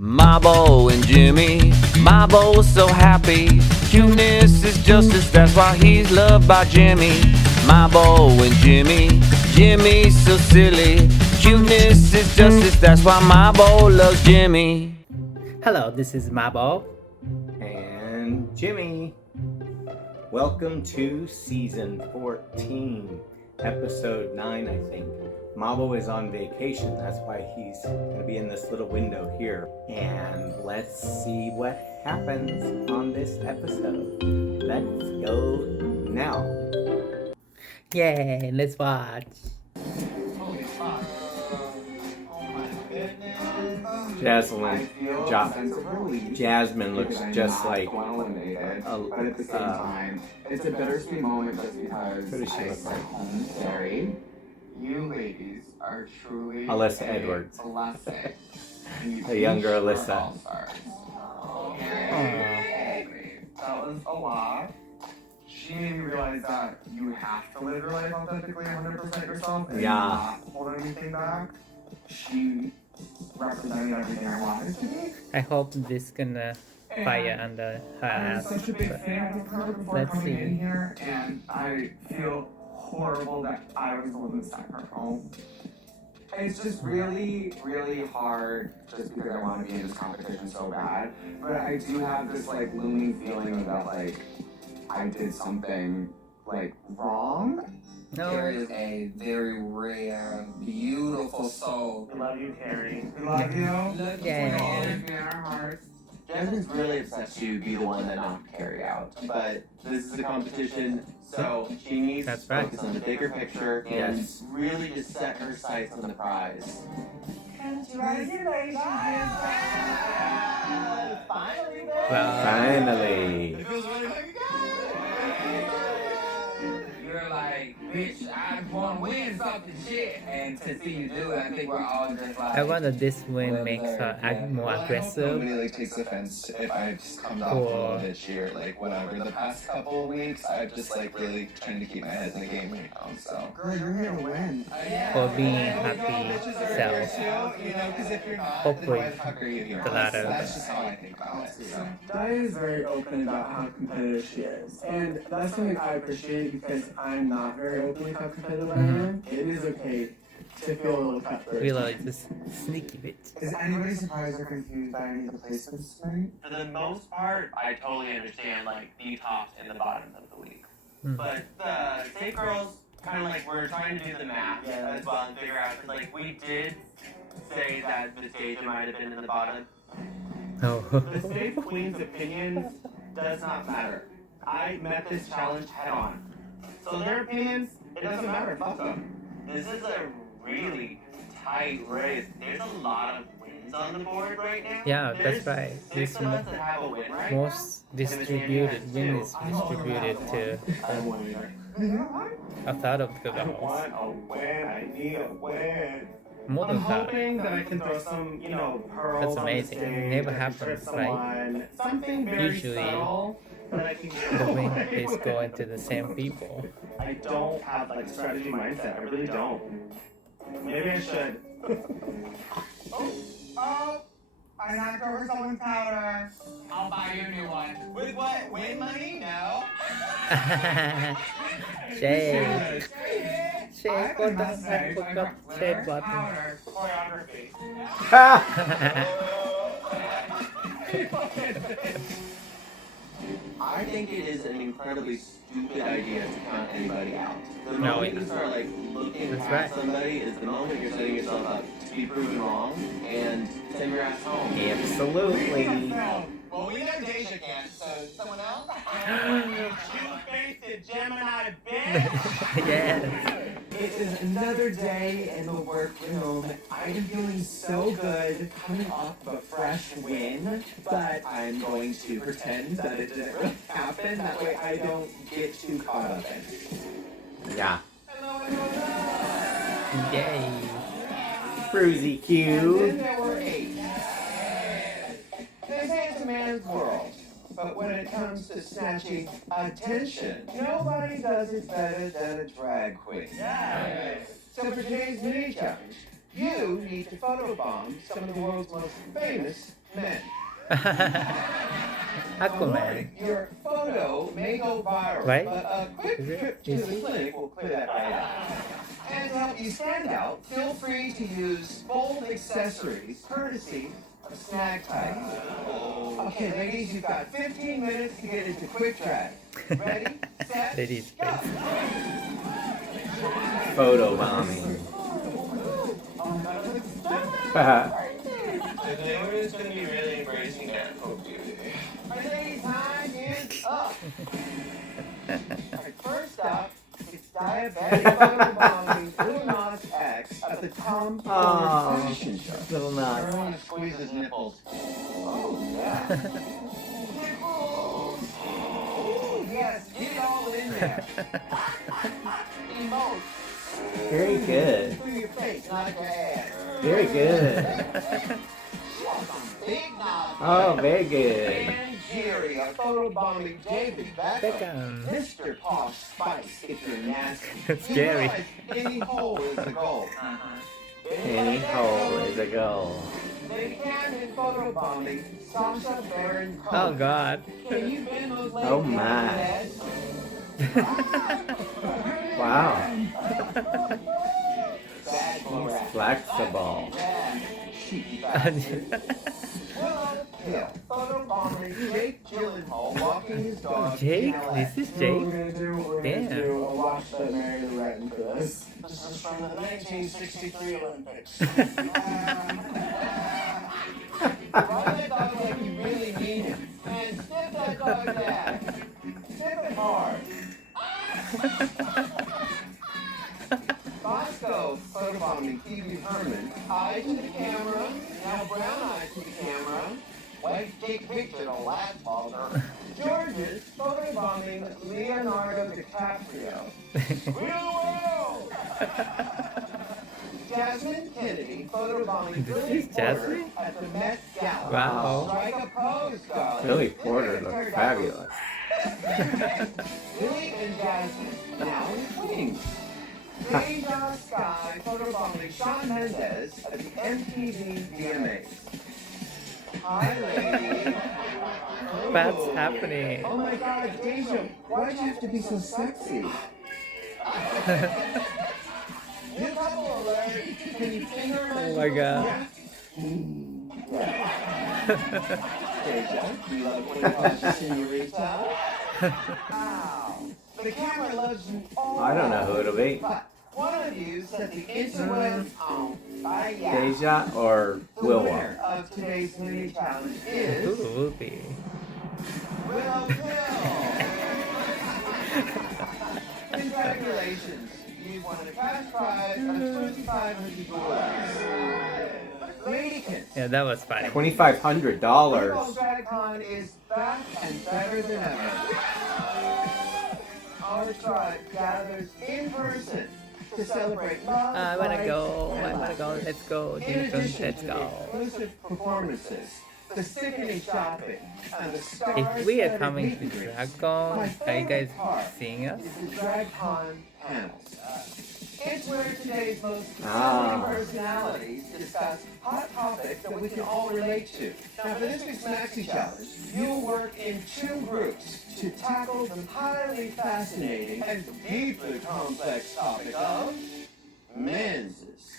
Mabo and Jimmy, Mabo's so happy. Cuteness is justice, that's why he's loved by Jimmy. Mabo and Jimmy, Jimmy's so silly. Cuteness is justice, that's why Mabo loves Jimmy. Hello, this is Mabo. And Jimmy. Welcome to season 14, episode 9, I think. Mabo is on vacation, that's why he's going to be in this little window here. And let's see what happens on this episode. Let's go now. Yay, let's watch. Holy fuck. Oh my goodness. Jasmine looks just like but at the same time, it's a bittersweet moment just because Who does she I look like? home carried. You ladies are truly Alyssa Edwards. a blessing. And you A younger each are Alyssa. all-stars. Okay. That was a lot. She made me realize that you have to live your life authentically 100% yourself and Yeah. not hold anything back. She represented everything I wanted to be. I hope this gonna fire under her I was ass. such a big but fan of her before let's coming see. in here, and I feel horrible that I was the one that sent her home. It's just really, really hard just because I want to be in this competition so bad. But I do have this like looming feeling that like I did something like wrong. No. There is a very rare, beautiful soul. We love you, Terry. We love you. Look Yeah. We'll always be in our hearts. Jasmine's really upset to be the one that knocked Carrie out, but this is a competition, so she needs That's to right. focus on the bigger picture and Yes. really just set her sights on the prize. Congratulations, finally, Well, Finally. It feels really fucking good. You're like, bitch, I want to win something shit. And to see you do it, I think we're all just like... I wonder this win makes her act more aggressive. Nobody like takes offense if I've just come off a little bit cheer, like whatever. The past couple of weeks, I've just like really trying to keep my head in the game right now. So Girl, you're here to win. For being happy self. you know, because if you're not, Hopefully, then why the fuck are you here? the latter. That's just how I think about it. So. Diane is very open about how competitive she is. And that's something I appreciate because I'm not very open with how competitive I am. It is okay to feel a little cutthroat. Realize this sneaky bitch. Is anybody surprised or confused by any of the placements tonight? For the most part, I totally understand like the tops and the bottoms of the league. Hmm. But the Safe Girls, kind of like we're trying to do the math as well and figure out, 'cause, like we did say that the stage might have been in the bottom. Oh. The Safe Queen's opinion does not matter. I met this challenge head on. So their opinions, it doesn't matter, fuck them. This is a really tight race. There's a lot of wins on the board right now. Yeah, that's There's right. Six This of us that have a win right most distributed win is distributed to I'm winning. a third of the I girls. want a win. I need a win. More than I'm that. hoping that I can throw some, pearls That's amazing. on the stage. Never I can happens, trip right? someone. Something very Usually, subtle, but I can get The win away is with. going to the same people. I don't have like a strategy mindset. I really don't. Maybe I should. Oh! I knocked over someone's powder. I'll buy you a new one. With what? Win money? No. Shade. Shade button. I forgot shade button. Powder. Choreography. I think it is an incredibly stupid idea to count anybody out. The No, moment it- you start like looking That's past right. somebody is the moment you're setting yourself up to be proven wrong and send your ass home. Absolutely. Well, we know Deja can't, so someone else? Two-faced Gemini bitch! Yes. It is another day in the workroom. I am feeling so good coming off of a fresh win, but I'm going to pretend that it didn't really happen. That way I don't get too caught up in it. Yeah. Yay. Bruisey And Q. then there were 8. They say it's a man's world, but when it comes to snatching attention, nobody does it better than a drag queen. So for today's mini challenge, You need to photobomb some of the world's most famous men. Aquaman. Your photo may go viral, Right? but a quick Is it? trip to Is the it? clinic will clear that right up. And to help you stand out, feel free to use bold accessories, courtesy of Snag Tag. Okay, ladies, you've got 15 minutes to get into quick drag. Ready, set, Ladies, go! Photo bombing. Today we're just gonna be really embracing natural beauty. Ladies, time is up. Alright, first up, it's diabetic photobombing Lil Nas X at the Tom Ford Fashion Show. Little I knots. want to squeeze his nipples. Oh, yeah. Nipples. Oh, yes, get it all in there. Emote. Very good. Through your face, not your ass. Very good. Big knob. Oh, very good. And Jerry are photobombing David Beckham. Beckham. Mr. Posh Spice, if you're nasty. It's You Jerry. realize any hole is a goal. Any hole is a goal. They can in photobombing Sasha Baron Cohen. Oh God. Can you bend those legs? Oh, down my. your head? Wow. Bad boy. Flexible. Yeah. Cheeky bastard. Yeah. Photobombing Jake Gyllenhaal walking his dog. Jake? in LA. Is this Jake? Damn. A watch that married the Reagan for this. This is from the 1963 Olympics. Run that dog like you really mean it. And sniff that dog's ass. Sniff it hard. Bosco photobombing Phoebe Herman. Eye to the camera. Now brown eye to the camera. Wife take picture of last Balder. George's photobombing Leonardo DiCaprio. Real world! Jasmine Kennedy photobombing Billy This is Jasmine? Porter at the Met Gala. Wow. Strike a pose, darling. Billy Porter looks fabulous. Billy and Jasmine, now in twins. Deja Sky photobombing Shawn Mendes at the MTV VMAs. Hi, lady. What's happening? Oh my God, Deja, why'd you have to be so sexy? New couple alert. Can you finger my Oh my God. Deja, you love when you watch the senorita? Ow. The camera loves you all. I don't know who it'll be. But one of you set the interwebs on fire. Deja or The Willow? winner of today's mini challenge is Who will be? Willow Pill. Congratulations. You won a cash prize of $2,500. Ladykins. Yeah, that was funny. $2,500. RuPaul's DragCon is back and better than ever. Our tribe gathers in person to celebrate love. I wanna life, go. and I wanna life. go. Let's go. In Let's addition let's to go. the exclusive performances, the sickening shopping, and the If we are star-studded coming meet to and greets, DragCon, my are you guys favorite part seeing us? is the DragCon panels. It's where today's most Ah. celebrity personalities discuss hot topics that we can all relate to. Now, for this week's Maxi Challenge, you'll work in 2 groups to tackle the highly fascinating and deeply complex topic of menses.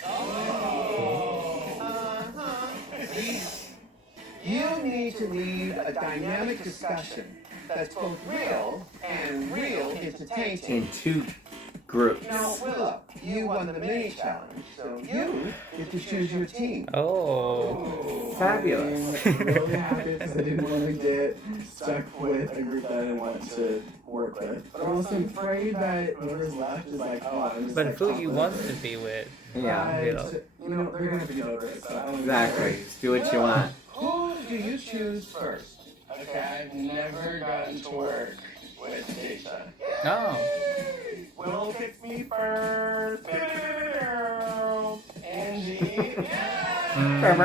You need to lead a dynamic discussion that's both real and real entertaining. In 2 groups. Now, Willow, you won the mini challenge, so you get to choose your team. Oh. Fabulous. I'm really happy because I didn't want to get stuck with a group that I didn't want to work with. But I'm also afraid that whoever's left is like, oh, I'm just But like, who you want confident. to be with? Yeah, Willow. You know, they're going to be over it, so I don't exactly. Just do what you want. Who do you choose first? Okay, I've never gotten to work with Deja. Oh. Willow picks me first. Angie. Mm. Yeah,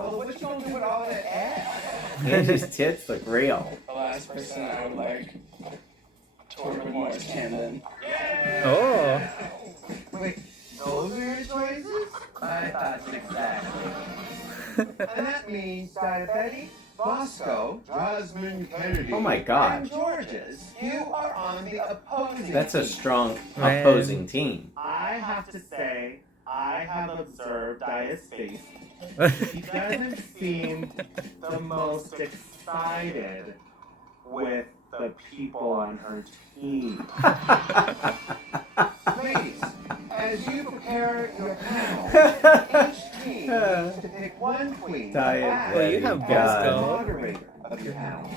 well, what you gonna do with all that ass? Angie's tits look real. The last person I would like to work with more is Camden. Oh. Wait, those are your choices? I thought exactly. And that means Diabetic, Bosco, Jasmine Kennedy. Oh my god. and Georges, you are on the opposing That's a team. strong Man. opposing team. I have to say, I have observed Dia's face. He doesn't seem the most excited with the people on her team. Ladies, as you prepare your panel, each team needs to pick one queen to Diabetic, act Well, you have as the Bosco. moderator of your panel.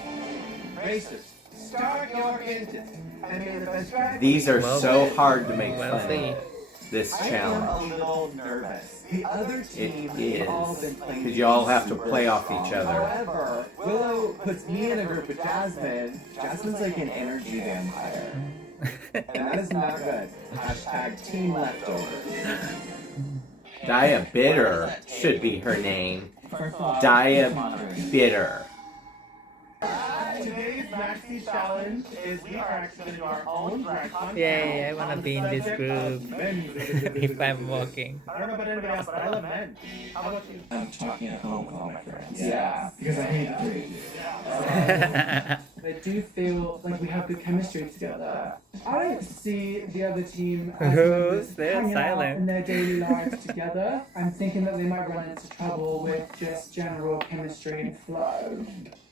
Racers, start your engines. And may the best drag These are Well, so hard to make Well, fun see. of. This I am challenge. a little nervous. The other team It has all is. been playing Because you all have to super play off strong. each other. However, Willow puts me in a group with Jasmine. Jasmine's like an energy vampire. And that is not good. Hashtag team leftovers. Dia Bitter should be her name. Dia Bitter. Today's Maxi Challenge is we are actually going to do our own drag con. Yay, I wanna be in this group. If I'm walking. I don't know about anybody else, but I love men. How about you? I'm talking at home with all my friends. Yeah. Because I hate three. I do feel like we have good chemistry together. I don't see the other team as Who's members there? hanging out Silent. in their daily lives together. I'm thinking that they might run into trouble with just general chemistry and flow.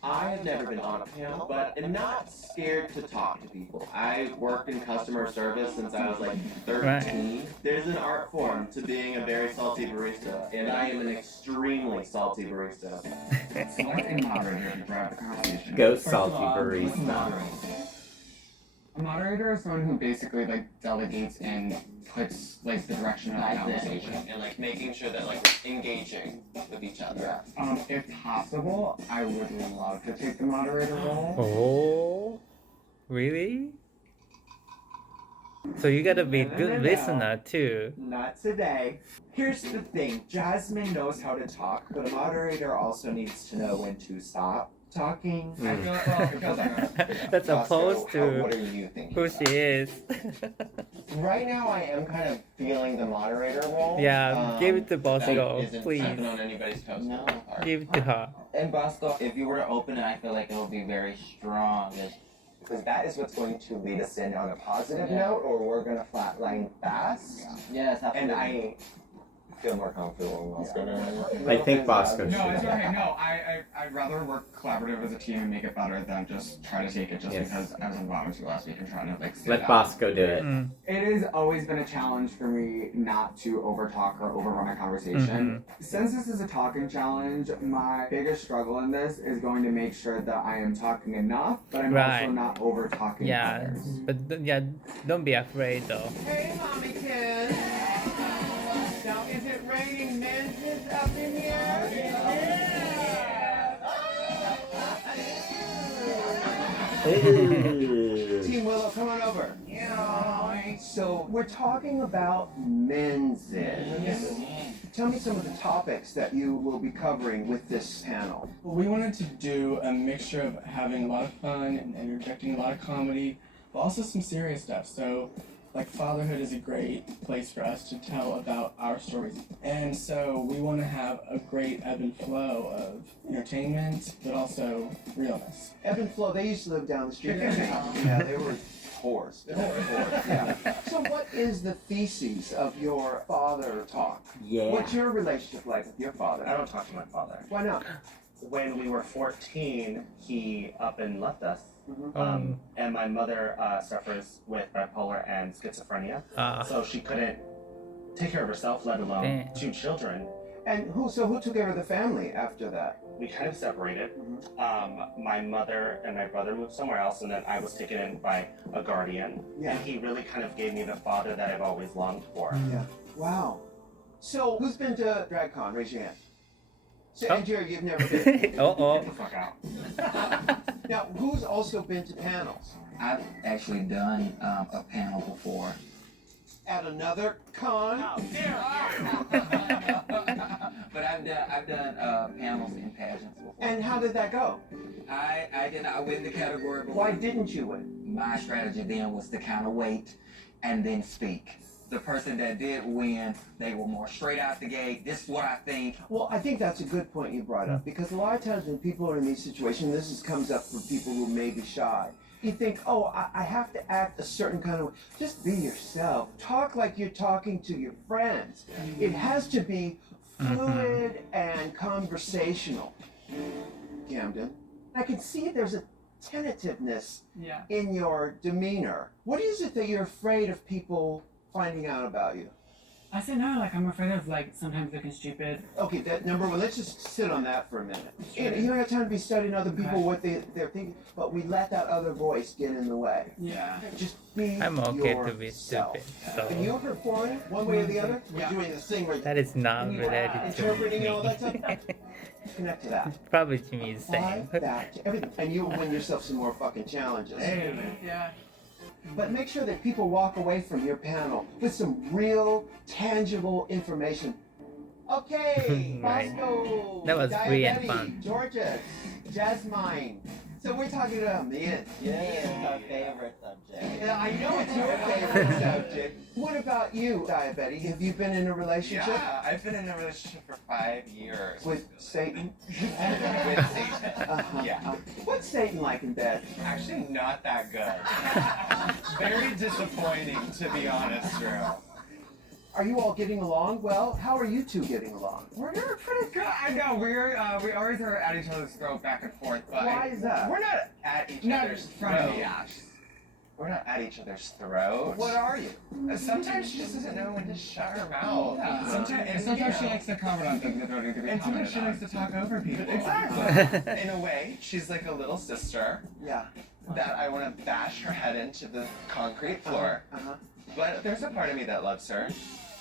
I have never been on a panel, but am not scared to talk to people. I worked in customer service since I was like 13. There's an art form to being a very salty barista, and I am an extremely salty barista. Select a moderator to drive the conversation. Go salty barista. A moderator is someone who basically like delegates and puts like the direction of the conversation and like making sure that like we're engaging with each other. If possible, I would love to take the moderator role. Oh, really? So you gotta be a good listener too. Not today. Here's the thing, Jasmine knows how to talk, but a moderator also needs to know when to stop talking. I feel like That's opposed what to are you thinking? who she is. Right now, I am kind of feeling the moderator role. Yeah, give it to Bosco, Isn't please. stepping on anybody's toes. No. Give it to her. And Bosco, if you were to open it, I feel like it would be very strong. Because that is what's going to lead us in on a positive Yeah. note, or we're going to flatline fast. Yes, And absolutely. I feel more comfortable when Bosco. I think Bosco No, should. it's okay. No, I'd rather work collaborative as a team and make it better than just try to take it just Yes. because I was in bottom two last week and trying to like stand Let out. Bosco do it. Mm. It has always been a challenge for me not to overtalk or overrun a conversation. Since this is a talking challenge, my biggest struggle in this is going to make sure that I am talking enough, but I'm Right. also not over talking Yeah, others. but yeah, don't be afraid though. Hey, mommy kids! Now, is it raining menses up in here? Team Willow, come on over. So, we're talking about menses. Tell me some of the topics that you will be covering with this panel. Well, we wanted to do a mixture of having a lot of fun and interjecting a lot of comedy, but also some serious stuff. So, like, fatherhood is a great place for us to tell about our stories. And so we want to have a great ebb and flow of entertainment, but also realness. Ebb and Flow, they used to live down the street. Yeah, they were whores. Yeah. So what is the thesis of your father talk? Yeah. What's your relationship like with your father? I don't talk to my father. Why not? When we were 14, he up and left us. And my mother suffers with bipolar and schizophrenia, so she couldn't take care of herself, let alone Damn. 2 children. And who took care of the family after that? We kind of separated. My mother and my brother moved somewhere else, and then I was taken in by a guardian. Yeah. And he really kind of gave me the father that I've always longed for. Yeah. Wow. So who's been to DragCon? Raise your hand. So, and Jerry, you've never been. Get the fuck out. Now, who's also been to panels? I've actually done a panel before. At another con? But I've done panels in pageants before. And how did that go? I did not win the category, but Why didn't you win? my strategy then was to kind of wait and then speak. the person that did win, they were more straight out the gate. This is what I think. Well, I think that's a good point you brought up, because a lot of times when people are in these situations, comes up for people who may be shy. You think, oh, I have to act a certain kind of way. Just be yourself. Talk like you're talking to your friends. It has to be fluid and conversational. Camden, I can see there's a tentativeness in your demeanor. What is it that you're afraid of people finding out about you? I said no, like I'm afraid of like sometimes looking stupid. Okay, that number one, let's just sit on that for a minute. You don't have time to be studying other people, what they're thinking, but we let that other voice get in the way. Yeah. Just be I'm okay to be yourself. stupid. So And you performing one way or the other? We're doing this thing where that is not related to interpreting all that me. stuff. Connect to that. Probably Jimmy is saying. Apply that to everything. And you'll win yourself some more fucking challenges. Yeah. But make sure that people walk away from your panel with some real, tangible information. Okay, Right. Bosco, That was free and Diabetes, fun. Georgia, Jasmine. So we're talking about men. Yeah, our favorite subject. Yeah, I know it's your favorite subject. What about you, Diabetes? Have you been in a relationship? Yeah, I've been in a relationship for 5 years. With Satan? With Satan. Yeah. What's Satan like in bed? Actually, not that good. Very disappointing, to be honest, Drew. Are you all getting along well? How are you two getting along? We're doing pretty good. I know we always are at each other's throat back and forth, but Why is that? We're not at each other's throat. We're not at each other's throat. What are you? Sometimes she just doesn't know when to shut her mouth. Yeah. Sometimes she likes to comment on things that don't need to be commented on. And sometimes she likes to talk over people. Exactly. In a way, she's like a little sister. Yeah. That I want to bash her head into the concrete floor. But there's a part of me that loves her.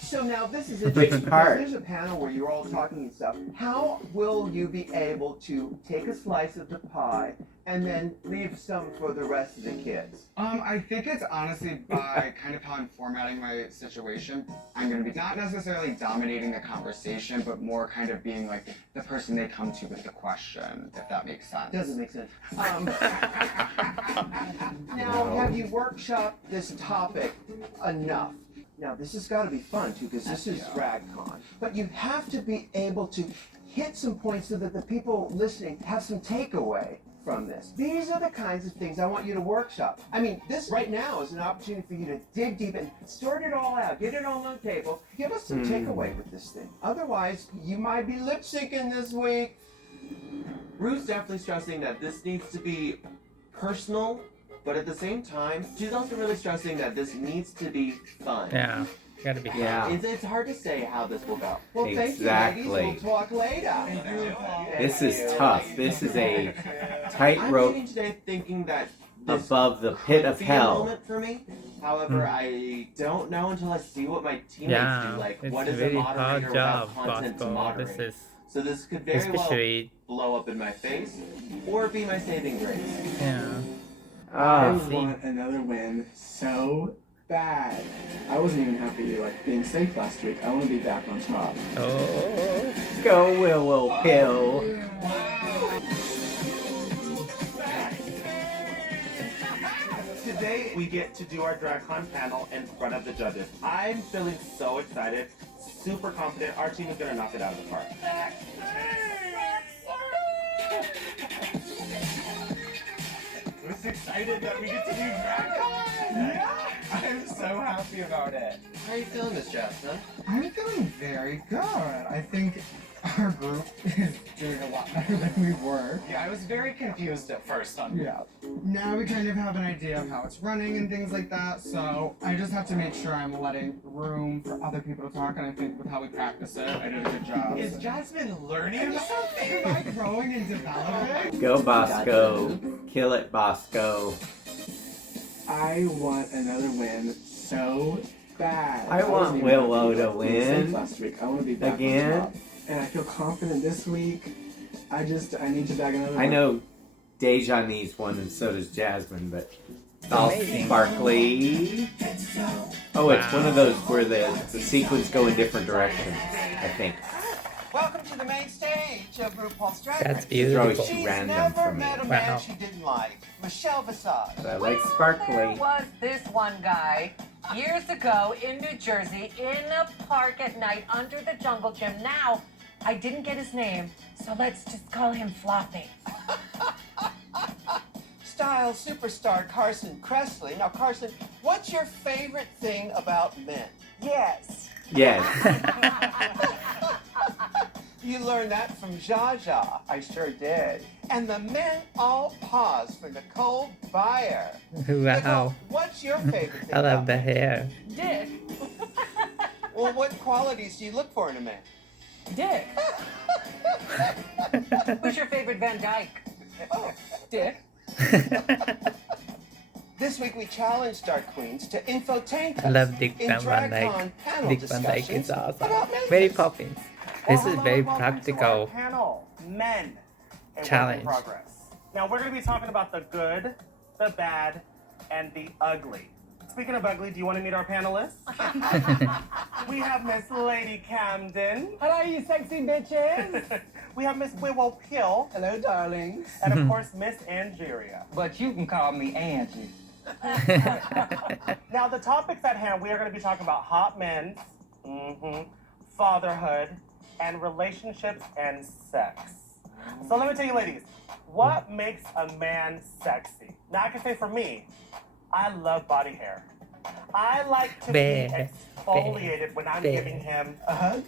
So now this is interesting. Because there's a panel where you're all talking and stuff. How will you be able to take a slice of the pie and then leave some for the rest of the kids? I think it's honestly by kind of how I'm formatting my situation. I'm going to be not necessarily dominating the conversation, but more kind of being like the person they come to with the question, if that makes sense. Doesn't make sense. Now, have you workshopped this topic enough? Now, this has got to be fun, too, because this is RagCon. But you have to be able to hit some points so that the people listening have some takeaway from this. These are the kinds of things I want you to workshop. I mean, this right now is an opportunity for you to dig deep and sort it all out, get it all on the table, give us some takeaway with this thing. Otherwise, you might be lip syncing this week. Rue's definitely stressing that this needs to be personal, but at the same time, she's also really stressing that this needs to be fun. Yeah, gotta be. Yeah. It's hard to say how this will go. Well, Exactly. thank you, ladies. We'll talk later. This is tough. This is a I'm tightrope leaving today thinking that this above the pit of could be a hell. moment for me. However, I don't know until I see what my teammates do. Like, it's what a is a very moderator hard job, without content to Bosco. moderate? This is So this could very especially well blow up in my face, or be my saving grace. yeah. I Ah, see. want another win so bad. I wasn't even happy like being safe last week. I want to be back on top. Oh, Go Willow Pill. Today we get to do our DragCon panel in front of the judges. I'm feeling so excited, super confident. Our team is gonna knock it out of the park. I'm just excited that we get to do DragCon! Yeah! I'm so happy about it. How are you feeling, Miss Jasmine? I'm feeling very good. I think our group is doing a lot better than we were. Yeah, I was very confused at first on Now we kind of have an idea of how it's running and things like that, so I just have to make sure I'm letting room for other people to talk, and I think with how we practice it, I did a good job. Is Jasmine learning something? Am I growing and developing? Go Bosco. Kill it, Bosco. I want another win so bad. I want wasn't even Willow happy, to like, being safe win. last week. I want to be back Again? on top. And I feel confident this week. I need to bag another I one. know Deja needs one and so does Jasmine, but it's all Amazing. sparkly. Oh, it's one of those where the sequins go in different directions, I think. Welcome to the main stage of RuPaul's Drag that's Race. It's always beautiful. She's random never for me. met a man Wow. she didn't like. Michelle Visage. But I like There sparkly. was this one guy Years ago in New Jersey, in a park at night under the jungle gym. Now, I didn't get his name, so let's just call him Floppy. Style superstar Carson Kressley. Now, Carson, what's your favorite thing about men? Yes. Yes. You learned that from Zsa Zsa. I sure did. And the men all pause for Nicole Byer. Wow. Nicole, what's your favorite thing I love about the men? hair. Dick. Well, what qualities do you look for in a man? Dick. Who's your favorite Van Dyke? Oh, Dick. This week we challenged our queens to infotainment I love Dick in Van DragCon Dyke. panel Dick Van Dyke discussions is awesome. about men. Very poppins. This is Hello very and welcome to our practical. panel, Men, a work Challenge. in progress. Now we're going to be talking about the good, the bad, and the ugly. Speaking of ugly, do you want to meet our panelists? We have Miss Lady Camden. Hello, you sexy bitches. We have Miss Willow Pill. Hello, darlings. And of course, Miss Angeria. But you can call me Angie. Now, the topics at hand, we are going to be talking about hot men, fatherhood, and relationships and sex. So let me tell you, ladies, what makes a man sexy? Now, I can say for me, I love body hair. I like to be exfoliated when I'm giving him a hug.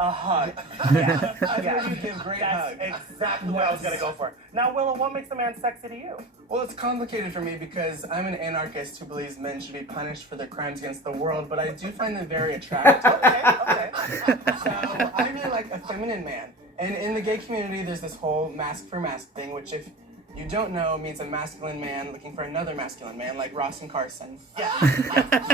A hug. Yeah. You give great That's hugs. exactly what I was going to go for. Now, Willow, what makes a man sexy to you? Well, it's complicated for me because I'm an anarchist who believes men should be punished for their crimes against the world, but I do find them very attractive. Okay. So I really like a feminine man. And in the gay community, there's this whole mask for mask thing, which if you don't know means a masculine man looking for another masculine man, like Ross and Carson. Yeah. But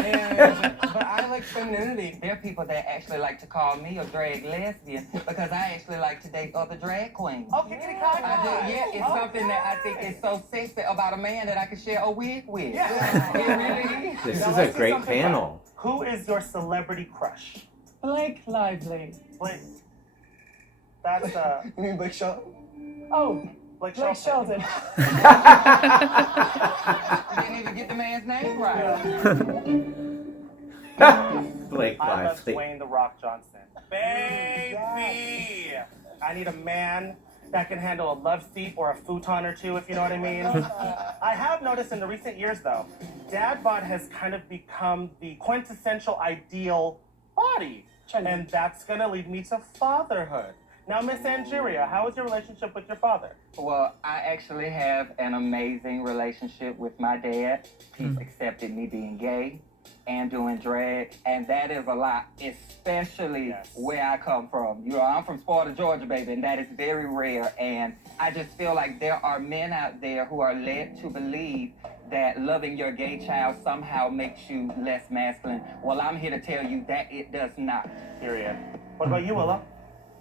I like femininity. There are people that actually like to call me a drag lesbian because I actually like to date other drag queens. Okay, get it caught. I do, yeah, it's something that I think is so sexy about a man that I can share a wig with. Yeah. It really is. This Now, is let's a see great something panel. fun. Who is your celebrity crush? Blake Lively. Blake. That's You mean Blake Shelton? Oh, Blake Blake Shelton. Sheldon. You didn't even get the man's name right. Blake I love Lively. Dwayne The Rock Johnson. Baby! I need a man that can handle a love seat or a futon or two, if you know what I mean. I have noticed in the recent years, though, dad bod has kind of become the quintessential ideal body. And that's going to lead me to fatherhood. Now, Miss Angeria, how is your relationship with your father? Well, I actually have an amazing relationship with my dad. He's accepted me being gay and doing drag, and that is a lot, especially where I come from. You know, I'm from Sparta, Georgia, baby, and that is very rare, and I just feel like there are men out there who are led to believe that loving your gay child somehow makes you less masculine. Well, I'm here to tell you that it does not. Period. What about you, Willa?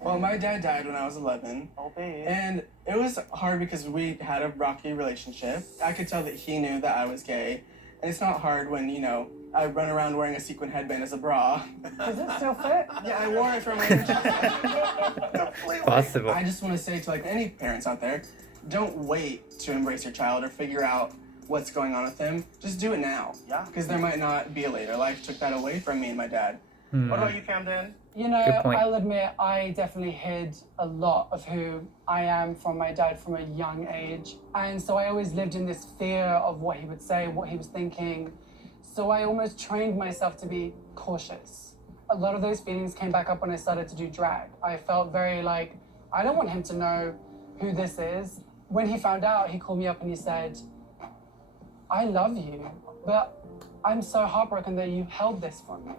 Well, my dad died when I was 11. Oh, babe. And it was hard because we had a rocky relationship. I could tell that he knew that I was gay. And it's not hard when, you know, I run around wearing a sequin headband as a bra. Does it still fit? Yeah, I wore it for my internship. Possible. I just want to say to like any parents out there, don't wait to embrace your child or figure out what's going on with them. Just do it now. Yeah. Because there might not be a later. Life took that away from me and my dad. What about you, Camden? You know, Good point. I'll admit, I definitely hid a lot of who I am from my dad from a young age. And so I always lived in this fear of what he would say, what he was thinking. So I almost trained myself to be cautious. A lot of those feelings came back up when I started to do drag. I felt very like, I don't want him to know who this is. When he found out, he called me up and he said, I love you, but I'm so heartbroken that you held this from me.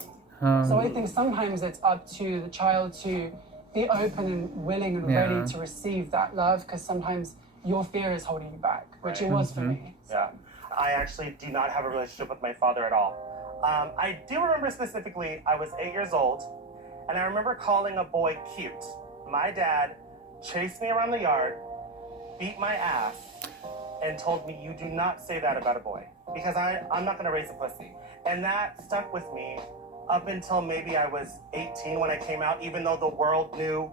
So I think sometimes it's up to the child to be open and willing and ready to receive that love, because sometimes your fear is holding you back, which it was for me. Yeah. I actually do not have a relationship with my father at all. I do remember specifically, I was 8 years old, and I remember calling a boy cute. My dad chased me around the yard, beat my ass, and told me, you do not say that about a boy, because I'm not going to raise a pussy. And that stuck with me up until maybe I was 18 when I came out, even though the world knew,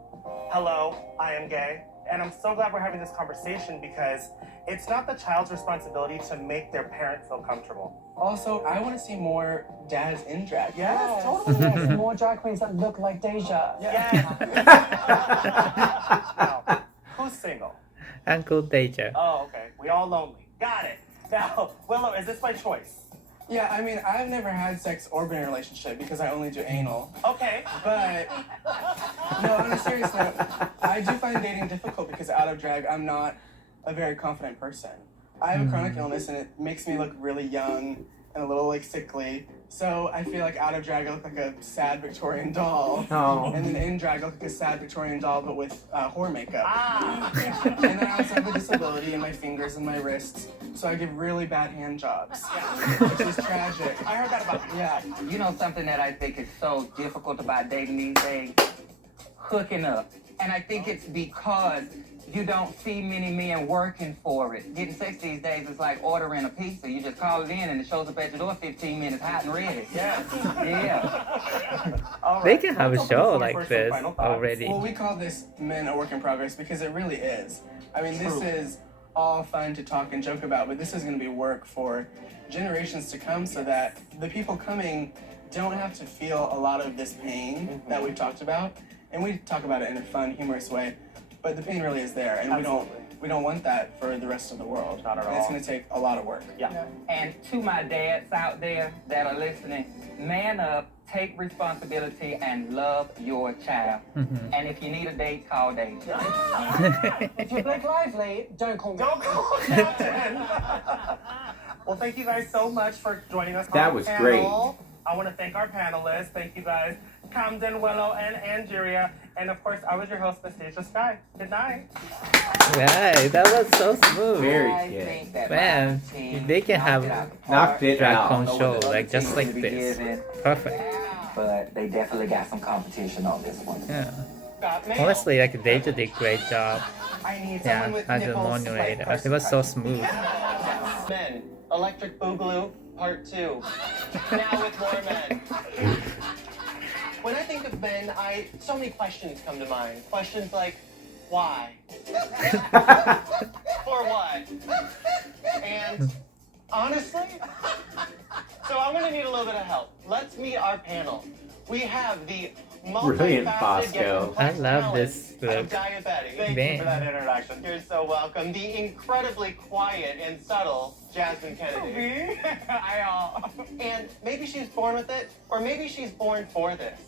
hello, I am gay. And I'm so glad we're having this conversation because it's not the child's responsibility to make their parent feel comfortable. Also, I want to see more dads in drag. Yes, totally. Yes, more drag queens that look like Deja. Yes. Now, who's single? Uncle Deja. Oh, okay. We all lonely. Got it. Now, Willow, is this by choice? Yeah, I mean, I've never had sex or been in a relationship because I only do anal. Okay. But, no, on a serious note, I do find dating difficult because out of drag, I'm not a very confident person. I have a chronic illness and it makes me look really young and a little like sickly. So I feel like out of drag, I look like a sad Victorian doll. Oh. And then in drag, I look like a sad Victorian doll, but with horror makeup. And then I also have a disability in my fingers and my wrists. So I give really bad hand jobs, which is tragic. I heard that about Yeah. You know something that I think is so difficult about dating these days? Hooking up. And I think it's because you don't see many men working for it. Getting sex these days is like ordering a pizza. You just call it in and it shows up at your door 15 minutes hot and ready. Yes. Yeah. All right. They can have a Let's show open the floor like for some this final thoughts. already. Well, we call this Men a Work in Progress because it really is. I mean, this is all fun to talk and joke about, but this is going to be work for generations to come so that the people coming don't have to feel a lot of this pain that we've talked about. And we talk about it in a fun, humorous way, but the pain really is there, and we don't want that for the rest of the world. Not at And it's all. going to take a lot of work. Yeah. And to my dads out there that are listening, man up, take responsibility, and love your child. And if you need a date, call Deja. If you look lively, don't call me. Don't call Captain. Well, thank you guys so much for joining us. That on was the great. panel. I want to thank our panelists. Thank you guys, Camden, Willow, and Angeria. And of course, I was your host, Nastasia Sky. Good night. Right, that was so smooth. Very I good. think that Man, my team they can have Knocked it drag out. con know show what the other like just team like will be this. giving, Perfect. but they definitely got some competition on this one. Yeah. Got mail. Honestly, like Deja did great job. I need Yeah, someone with as a nipples moderator. like It was so smooth. Men, Electric Boogaloo, Part 2. Now with more men. When I think of men, so many questions come to mind. Questions like, why? For what? And honestly, so I'm gonna need a little bit of help. Let's meet our panel. We have the Brilliant, multifaceted yet Bosco. complex I love talent this of look. Diabetic. Thank Man. you for that introduction. You're so welcome. The incredibly quiet and subtle Jasmine Kennedy. And maybe she's born with it, or maybe she's born for this.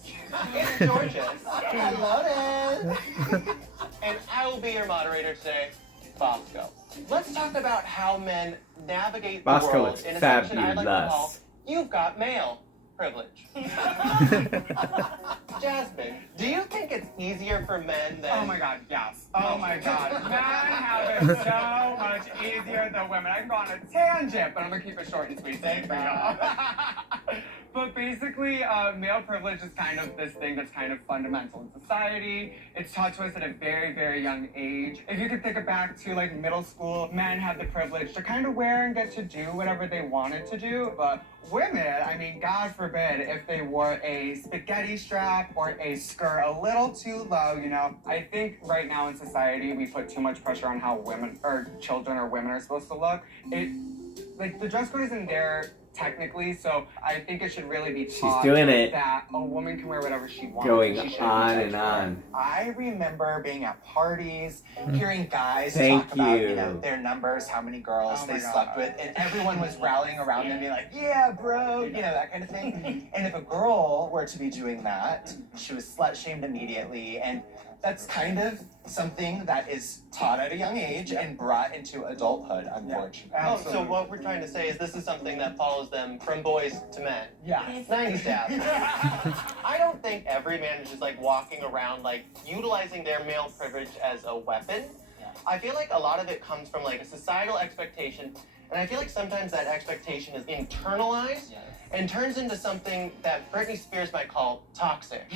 It's Georgia. Hello there. And I will be your moderator today, Bosco. Let's talk about how men navigate the Bosco world looks in a section I like to call fabulous. You've Got Mail privilege. Jasmine, do you think it's easier for men than... Oh my God, yes. Oh my God. Men have it so much easier than women. I can go on a tangent, but I'm gonna keep it short and sweet. Thanks for y'all. But basically, male privilege is kind of this thing that's kind of fundamental in society. It's taught to us at a very, very young age. If you could think it back to like middle school, men had the privilege to kind of wear and get to do whatever they wanted to do. But women, I mean, God forbid if they wore a spaghetti strap or a skirt a little too low, you know. I think right now in society, we put too much pressure on how women or children or women are supposed to look. Like the dress code isn't there technically, so I think it should really be taught doing it. that a woman can wear whatever she wants. Going She shouldn't be on judged and for it. on. I remember being at parties, hearing guys Thank talk about, you. their numbers, how many girls Oh they my God. slept with, and everyone was rallying around them, being like, yeah, bro, that kind of thing. And if a girl were to be doing that, she was slut-shamed immediately, and that's kind of something that is taught at a young age and brought into adulthood, unfortunately. Oh, so what we're trying to say is this is something that follows them from boys to men. Yeah. 90s dad. I don't think every man is just like walking around like utilizing their male privilege as a weapon. I feel like a lot of it comes from like a societal expectation, And I feel like sometimes that expectation is internalized and turns into something that Britney Spears might call toxic.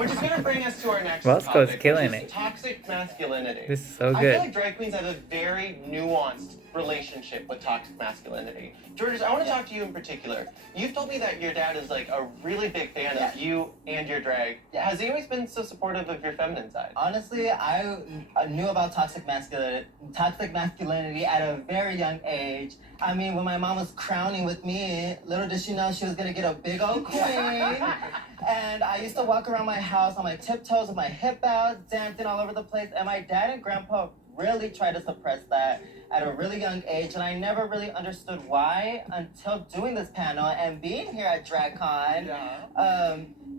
Which is going to bring us to our next Bosco's topic, killing which is it. toxic masculinity. This is so I feel good. like drag queens have a very nuanced relationship with toxic masculinity. Georges, I want to talk to you in particular. You've told me that your dad is like a really big fan of you and your drag. Has he always been so supportive of your feminine side? Honestly, I knew about toxic masculinity at a very young age. I mean, when my mom was crowning with me, little did she know she was gonna get a big old queen. And I used to walk around my house on my tiptoes with my hip out, dancing all over the place. And my dad and grandpa really tried to suppress that at a really young age, and I never really understood why until doing this panel and being here at DragCon.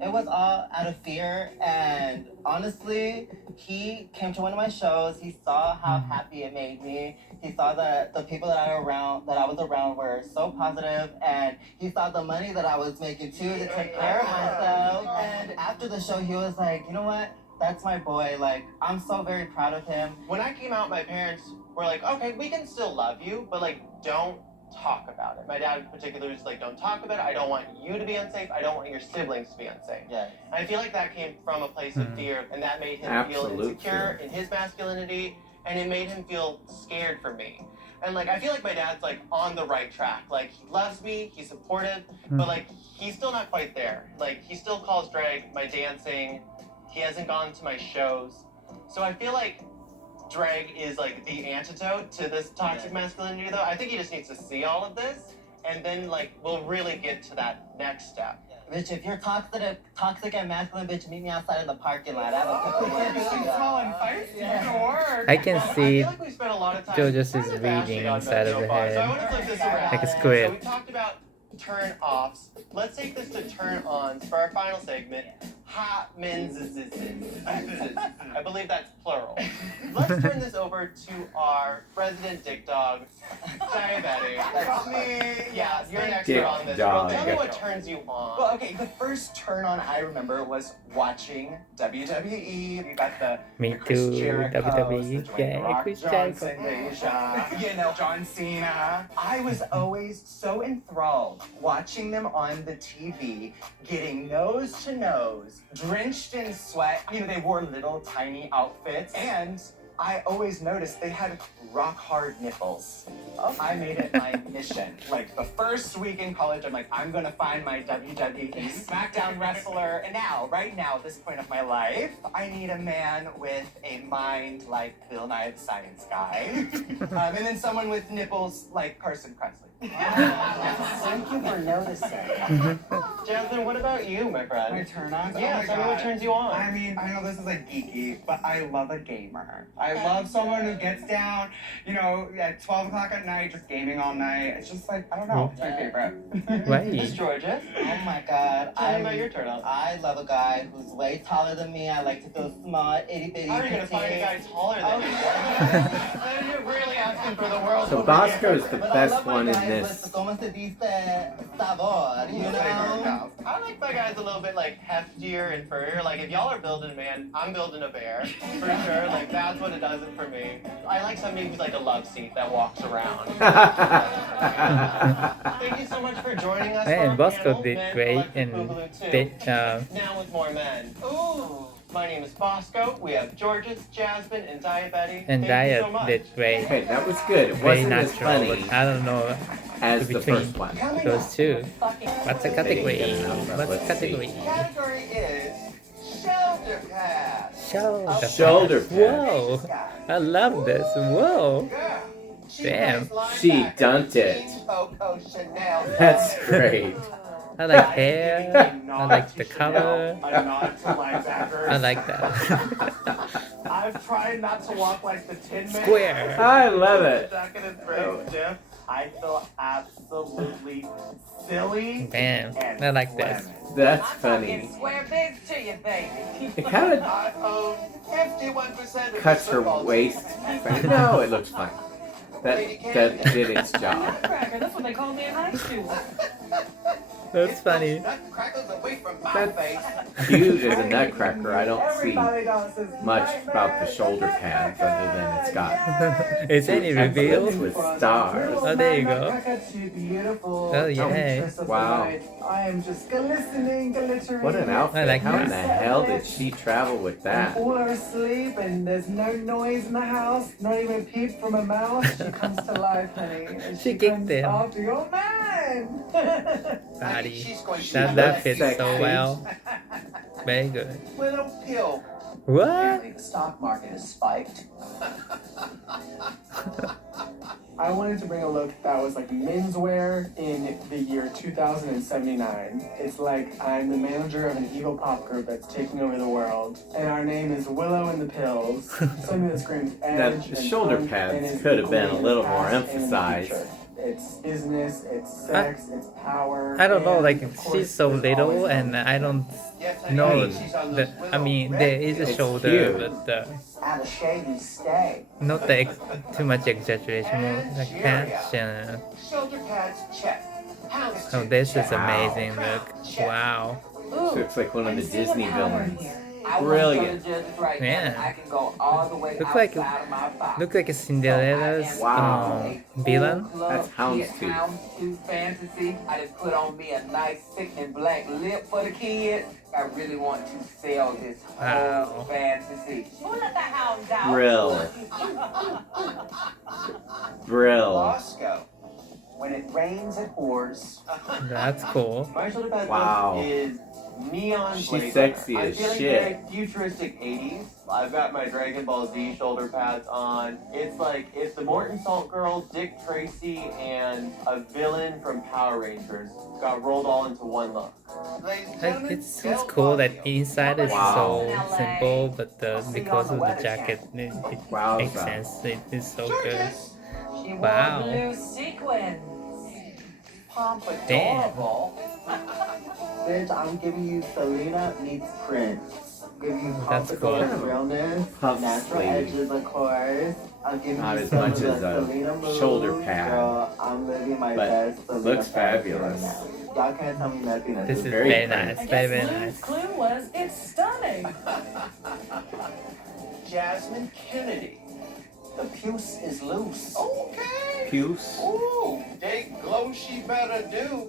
It was all out of fear, and honestly, he came to one of my shows. He saw how happy it made me. He saw that the people that I was around were so positive, and he saw the money that I was making too to take care of myself. And after the show, he was like, you know what? That's my boy. Like, I'm so very proud of him. When I came out, my parents were like, okay, we can still love you, but like, don't talk about it. My dad in particular was like, don't talk about it. I don't want you to be unsafe. I don't want your siblings to be unsafe. Yeah. And I feel like that came from a place of fear, and that made him feel insecure in his masculinity, and it made him feel scared for me. And like, I feel like my dad's like on the right track. Like, he loves me, he's supportive, but like, he's still not quite there. Like, he still calls drag my dancing. He hasn't gone to my shows. So I feel like drag is like the antidote to this toxic masculinity, though. I think he just needs to see all of this, and then like we'll really get to that next step. Bitch, if you're toxic and masculine, bitch, meet me outside in the parking lot. I have a couple words. I can see I feel like we spent a lot of time Jojo's is reading inside of the so I head. want to flip this around. Like a So squid. we talked about turn-offs. Let's take this to turn-ons for our final segment. Hot men's. I believe that's plural. Let's turn this over to our resident dick dog, Diabetic. That's me. Yeah, you're an Dick expert on this. dog. Tell me what turns you on. Well, okay, the first turn on I remember was watching WWE. You got the Me Chris too. Jerichos, WWE. the Dwayne Yeah, Rock Chris Johnson, Jericho. Deja, you know, John Cena. I was always so enthralled watching them on the TV, getting nose to nose, drenched in sweat. You know, they wore little tiny outfits, and I always noticed they had rock hard nipples. I made it my mission. Like the first week in college, I'm like, I'm gonna find my WWE SmackDown wrestler. And now, right now, at this point of my life, I need a man with a mind like Bill Nye the Science Guy. And then someone with nipples like Carson Kressley. Thank you for noticing. Jasmine, what about you, my friend? My turn on? Yeah, tell me what turns you on. I mean, I know this is like geeky, but I love a gamer. I love someone who gets down, you know, at 12 o'clock at night, just gaming all night. It's just like, I don't know, it's my favorite. Right. Miss Georgia, Oh my god. tell me about your turn on. I love a guy who's way taller than me. I like to feel small, itty bitty. How are you gonna find a guy taller than you? Oh, You're really asking for the world. So Bosco's the best one in this. Como se dice, sabor, you know? I like my guys a little bit like heftier and furrier. Like if y'all are building a man, I'm building a bear for sure. Like that's what it does it for me. I like somebody who's like a love seat that walks around. Thank you so much for joining us. Man, for our Bosco panel, did Men great Collective and Boogaloo 2. did Now with more men. Ooh. My name is Bosco. We have Georges, Jasmine, and Diabetic. and Thank you so Diet much. did great. Okay, that was good. It Very wasn't as natural, funny but I don't know as the between first one. those two. What's the category? What's the Let's see. category? Category is shoulder pads. Shoulder pad. Whoa! I love this. Whoa! Damn. She dumped it. Coco Chanel. That's great. I like hair. I like the color. A nod to linebackers. I like that. I've tried not to walk like the Tin Man. Square. I love it. Jacket is great, Jim. I feel absolutely silly. Damn, I like this. That's funny. Square bigs to you, baby. It kind of I own 51% of cuts the her football waist. But no, it looks fine. That did its job. Nutcracker, that's what they called me in high school. That's funny. Nutcrackers away from my That's face. cute as a nutcracker. I don't see much about the shoulder pads other than it's got Is any reveal? with stars. Oh, there you go. Oh, yay. Wow. I am just glistening, glittering. What an outfit. I like How in the that. hell did she travel with that? All are asleep and there's no noise in the house, not even a peep from a mouse. She comes to life, honey. And She kicked comes him. after your man. Body. That fits so well. Very good. Willow pill. What? Apparently the stock market has spiked. I wanted to bring a look that was like menswear in the year 2079. It's like I'm the manager of an evil pop group that's taking over the world, and our name is Willow and the Pills. Something that screams edge The and shoulder funk pads and is could have been a equally in little the more past and in the emphasized. future. It's business, it's sex, it's power. I don't know, and like of course, she's so there's little always and I don't Yes, honey, know she's on the, those I mean there is a It's shoulder cute. but out of shade and stay. not the too much exaggeration, more like passion. Shoulder pads, check. Hounds, Oh, this is check. amazing, look. Wow. She looks like one of the Disney villains. I Brilliant. right Yeah. now. I can go all the way Look like outside of my box. look like a Cinderella's Wow. villain. That's Houndstooth. Houndstooth fantasy. I just put on me a nice sickening black lip for the kids. I really want to sell this Wow. whole fantasy. Who let the hounds out? Brill. Brill. Bosco. When it rains, it pours. That's cool. My shoulder pad Wow. look is neon She's blazer. sexy I'm as feeling shit. very futuristic 80s. I've got my Dragon Ball Z shoulder pads on. It's like if the Morton Salt Girls, Dick Tracy, and a villain from Power Rangers got rolled all into one look. Like it's cool that inside is Wow. so simple, but because of the jacket, it Wow. makes sense. It is so good. She wore Wow. blue sequins. Damn. Adorable. Bitch, I'm giving you Selena meets Prince. I'm giving you That's cool. pompadour realness, Puff natural sleeve. edges, of course. I'm giving Not you as some much of the as a Selena moves. shoulder pad, Girl, I'm living my but best Selena looks fantasy fabulous. right now. Y'all can't tell me nothing. This is Very very pretty. nice. I Very, guess very Blue's nice. clue was it's stunning. Jasmine Kennedy. The puce is loose. Okay. Puce. Ooh, date glow she better do.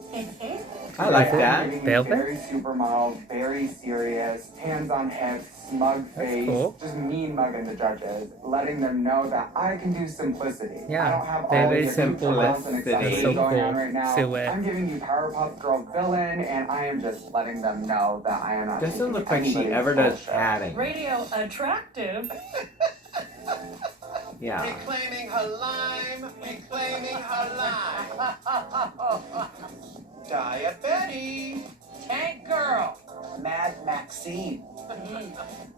I like that. Velvet? Very supermodel, very serious, hands on hips, smug That's face, cool. just mean mugging the judges, letting them know that I can do simplicity. Yeah, I don't have very, all very the simple. amounts and That's accessories so going on cool. right now. Silhouette. I'm giving you Powerpuff Girl villain, and I am just letting them know that I am not. Doesn't taking look like she anybody's ever does bullshit. padding. Radio attractive. Yeah. Reclaiming her lime, reclaiming her lime. Diabetes. Tank girl. Mad Maxine.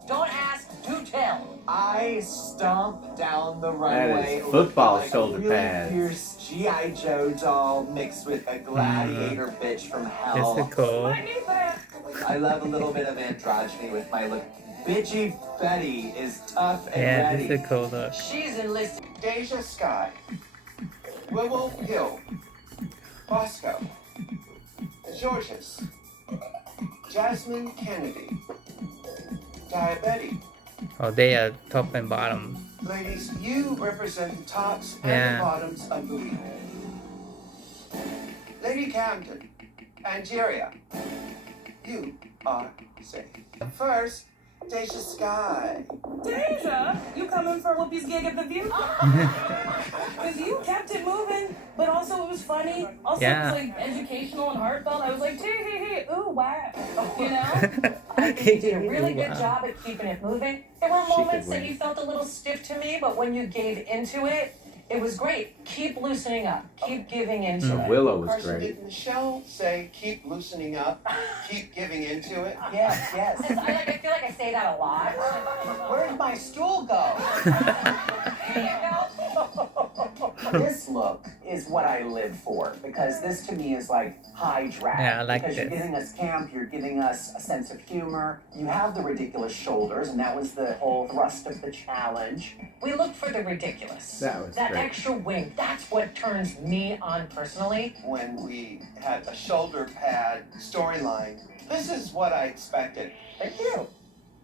Don't ask, do tell. I stomp down the That runway. is football looking like shoulder a really pads. fierce G.I. Joe doll mixed with a gladiator bitch from hell. This is cool. I need that. I love a little bit of androgyny with my look. Bitchy Betty is tough and Yeah, ready. this is cool look. She's enlisted. Deja Sky. Willow Hill. Bosco. Georges. Jasmine Kennedy. Diabetes. Oh, they are top and bottom. Ladies, you represent the tops and Yeah. the bottoms of the wheel. Lady Camden, Angeria, you are safe. First, Deja Sky. Deja, you coming for Whoopi's gig at the View? Because you kept it moving, but also it was funny. Also, Yeah. it was like educational and heartfelt. I was like, hey, ooh, wow. You know? I think you did a really good Wow. job at keeping it moving. There were She could moments that win. you felt a little stiff to me, but when you gave into it, it was great. Keep loosening up. Keep giving into it. Willow was Carson, great. did Michelle say keep loosening up, keep giving into it? Yes, yes. I feel like I say that a lot. Where'd my stool go? There you go. This look is what I live for, because this to me is like high drag. Yeah, I like because you're this. giving us camp, you're giving us a sense of humor. You have the ridiculous shoulders, and that was the whole thrust of the challenge. We look for the ridiculous. That was that great. extra wing. That's what turns me on personally. When we had a shoulder pad storyline, this is what I expected. Thank you.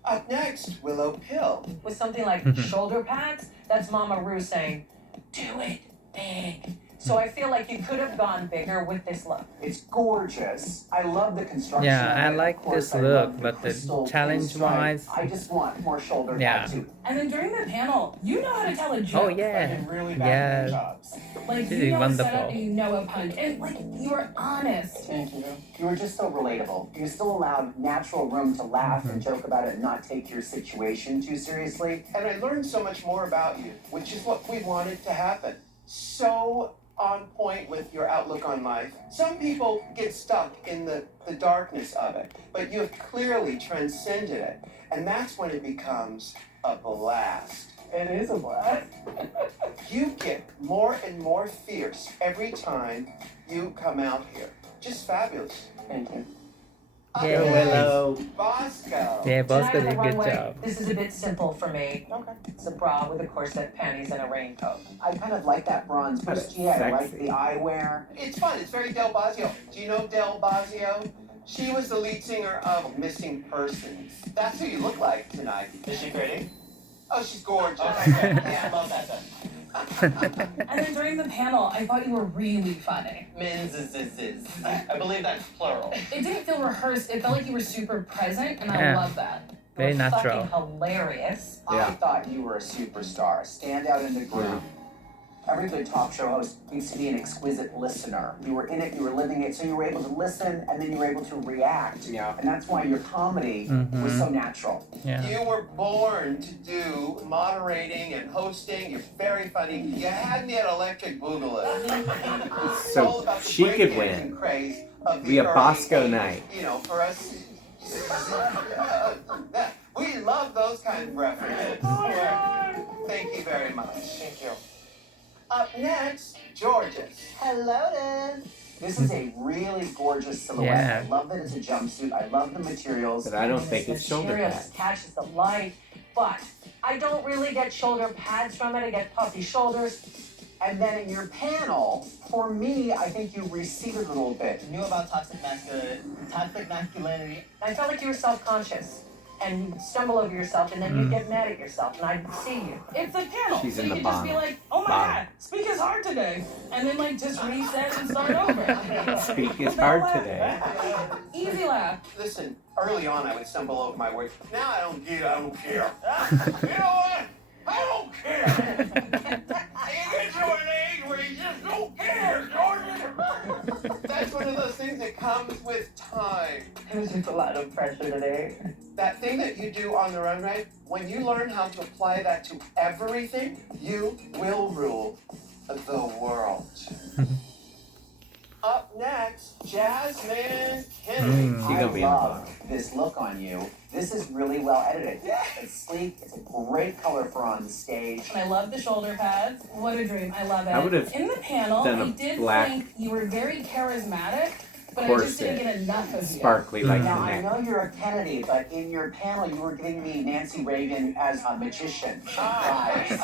Up next, Willow Pill. With something like shoulder pads, that's Mama Ru saying, do it big. So I feel like you could have gone bigger with this look. It's gorgeous. I love the construction. Yeah, I of it. like Of course, this I look, love but the crystal challenge-wise- pinstripe. I just want more shoulder Yeah. tattoo. And then during the panel, you know how to tell a joke. Oh yeah, really yeah. Like, This you is know a setup wonderful. and you know a punch. And, like, you were honest. Thank you. You were just so relatable. You still allowed natural room to laugh and joke about it and not take your situation too seriously. And I learned so much more about you, which is what we wanted to happen. So on point with your outlook on life. Some people get stuck in the darkness of it, but you have clearly transcended it. And that's when it becomes a blast. It is a blast. You get more and more fierce every time you come out here. Just fabulous. Thank you. Yeah, Okay, Willow. Bosco. Yeah, Bosco Tonight did on a the good runway, job. This is a bit simple for me. Okay. It's a bra with a corset, panties, and a raincoat. I kind of like that bronze That's bustier. I like sexy. the eyewear. It's fun. It's very Del Bosio. Do you know Del Bosio? She was the lead singer of Missing Persons. That's who you look like tonight. Is she pretty? Oh, she's gorgeous. Yeah, I love that then. And then during the panel, I thought you were really funny. Men's is. I believe that's plural. It didn't feel rehearsed. It felt like you were super present, and I Yeah. love that. Very You're natural. Fucking hilarious. Yeah. I thought you were a superstar. Stand out in the group. Every good talk show host needs to be an exquisite listener. You were in it, you were living it, so you were able to listen and then you were able to react. Yeah. And that's why your comedy was so natural. Yeah. You were born to do moderating and hosting. You're very funny. You had me at Electric Boogaloo. It's all So about the she could breakdancing win. craze of the Be a early Bosco 80s. night. You know, for us, we love those kind of references. Thank you very much. Thank you. Up next, Georges. Hello there. This is a really gorgeous silhouette. Yeah. I love that it's a jumpsuit. I love the materials. But I don't And think this it's shoulder material pads. just catches the light, but I don't really get shoulder pads from it. I get puffy shoulders. And then in your panel, for me, I think you receded a little bit. Knew about toxic masculinity. I felt like you were self-conscious. And you'd stumble over yourself, and then you'd get mad at yourself, and I'd see you. It's a panel. She's so in you the could just be bottom. like, oh my Bottom. god, speak is hard today. And then like just reset and start over. Speak is hard today. Easy laugh. Listen, early on I would stumble over my words. Now I don't care. You know what? I don't care. You get to an age where you just don't care, George. That's one of those things that comes with time. It was just a lot of pressure today. That thing that you do on the runway, when you learn how to apply that to everything, you will rule the world. Up next, Jasmine Kennedy. She's gonna be in the bottom. love this look on you. This is really well edited. It's sleek. It's a great color for on stage. And I love the shoulder pads. What a dream. I love it. I would've In the panel, done a I did black think you were very charismatic, but I just didn't get enough of you. Sparkly like Now, the I neck. know you're a Kennedy, but in your panel, you were giving me Nancy Reagan as a magician. Vibes.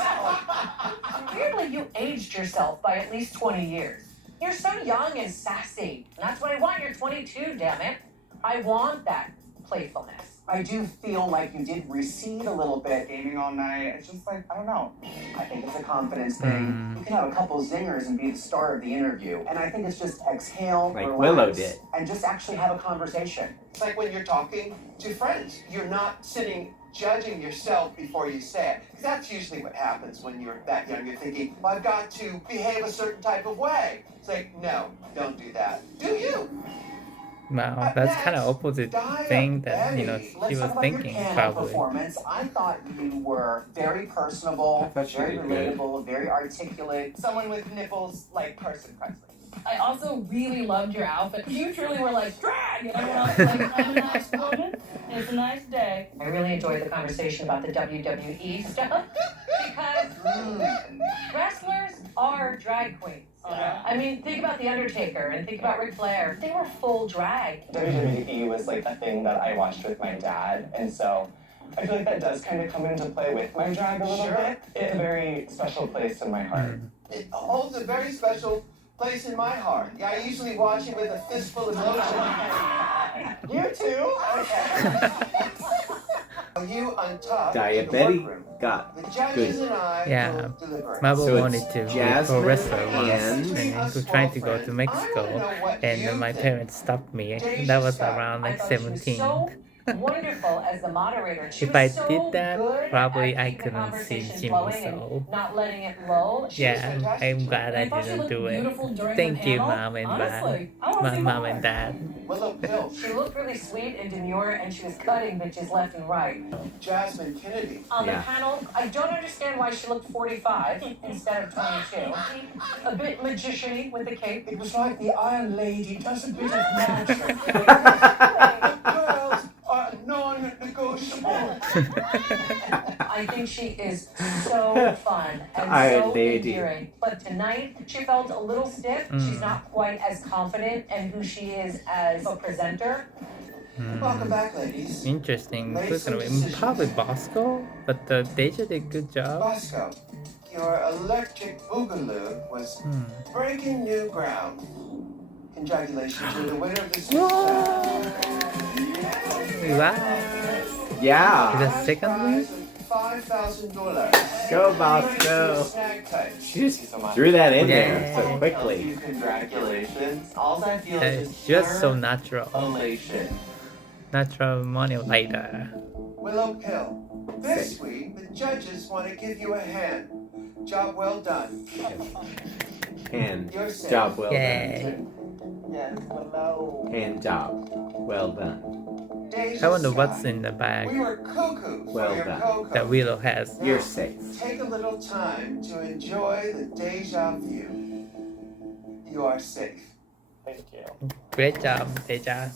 Weirdly, you aged yourself by at least 20 years. You're so young and sassy. And that's what I want. You're 22, damn it. I want that playfulness. I do feel like you did recede a little bit. Gaming all night. It's just like, I don't know. I think it's a confidence thing. You can have a couple zingers and be the star of the interview. And I think it's just exhale, Like relax, Willow did. and just actually have a conversation. It's like when you're talking to friends. You're not sitting judging yourself before you say it. 'Cause that's usually what happens when you're that young. You're thinking, well, I've got to behave a certain type of way. It's like, no, don't do that. Do you? Wow, that's kind of opposite thing that she Let's was talk about thinking your panel probably. performance. I thought you were very personable, I thought she very did good. relatable, very articulate. Someone with nipples like Carson Presley. I also really loved your outfit. You truly were like, drag! And everyone else was like, I'm a nice woman. It's a nice day. I really enjoyed the conversation about the WWE stuff because wrestlers are drag queens. I mean, think about The Undertaker and think about Ric Flair. They were full drag. WWE was like a thing that I watched with my dad, and so I feel like that does kind of come into play with my drag a little bit. It's a very special place in my heart. It holds a very special place in my heart. Yeah, I usually watch it with a fistful of lotion. You too? You Untucked. Diabetic got The judges good. and I Yeah, will deliberate. Mabo So it's wanted to be a Jasmine pro wrestler once, and- and he was trying to go to Mexico, and my parents stopped me. That was around like 17. So wonderful as the moderator. She If was I so did that, good probably at I keeping the couldn't see conversation Jimmy, flowing and so not letting it lull. She was yeah, fantastic. I'm glad I And I thought she didn't looked do beautiful it. during Thank the you, panel. mom and Honestly, I dad. wanna My see mom more. and dad. Willow Pill. She looked really sweet and demure, and she was cutting bitches left and right. Jasmine Kennedy. On the Yeah. panel, I don't understand why she looked 45 instead of 22. A bit magician-y with the cape. It was like the Iron Lady does a bit of magic. Girls are non-negotiable. I think she is so fun and Iron so Lady. endearing. But tonight, she felt a little stiff. She's not quite as confident in who she is as a presenter. Welcome back, ladies. Interesting. Who's gonna win? Probably Bosco, but Deja did a good job. Bosco, your electric boogaloo was breaking new ground. Congratulations, you're the winner of this. Wow. Yeah. The second win? $5,000. Go, Bosco. Snag tight. She just threw that in there so Tell quickly. you congratulations. All I feel is It's just so natural. elation. Natural moderator. Willow Pill. This week, the judges want to give you a hand. Job well done. And You're safe. job well Yay. done. Yes, hello. And job well done. Deja I wonder what's Scott. in the bag We were cuckoo Well for your done. cocoa. that Willow has. You're safe. Take a little time to enjoy the deja view. You are safe. Thank you. Great job, Deja.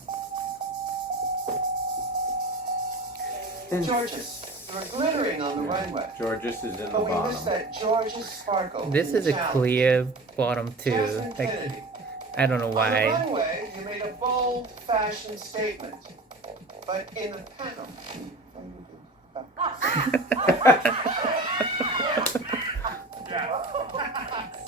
Georges, you were glittering on the runway. Georges is in the But we missed bottom. that Georges sparkle. This in is the a challenge. clear bottom too. Jasmine Like, Kennedy. I don't know On the why. runway, you made a bold fashion statement. But in the panel,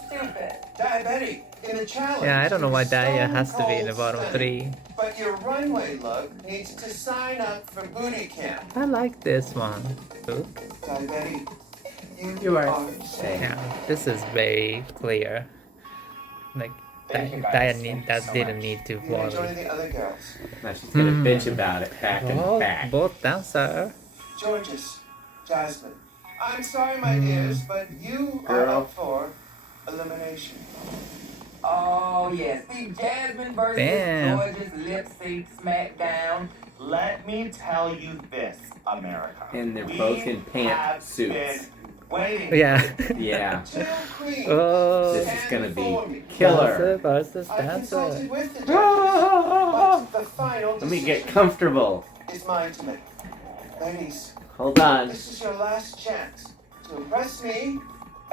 Stupid. diabetic in the challenge. Yeah, I don't know why you were Daya stone has to be in the cold bottom stunning. 3. But your runway look needs to sign up for booty camp. I like this one. Ooh. Diabetic, You are safe. Yeah, this is very clear. Like, Thank you, guys. Daya Thank you so didn't much. need to You enjoy worry. the other girls. Now she's gonna bitch about it back and Oh, back. both dancer. Georges, Jasmine, I'm sorry, my dears, but you are Girl. up for elimination. Oh, yes. See, Jasmine versus Damn. George's lip sync smackdown. Let me tell you this, America. And they're We both in pant have suits. been waiting. Yeah. Yeah. Two queens. Oh, This is gonna be dancer killer. versus I dancer. consulted with the judges, but the final Let me decision get comfortable. is mine to make. Ladies, Hold on. this is your last chance to impress me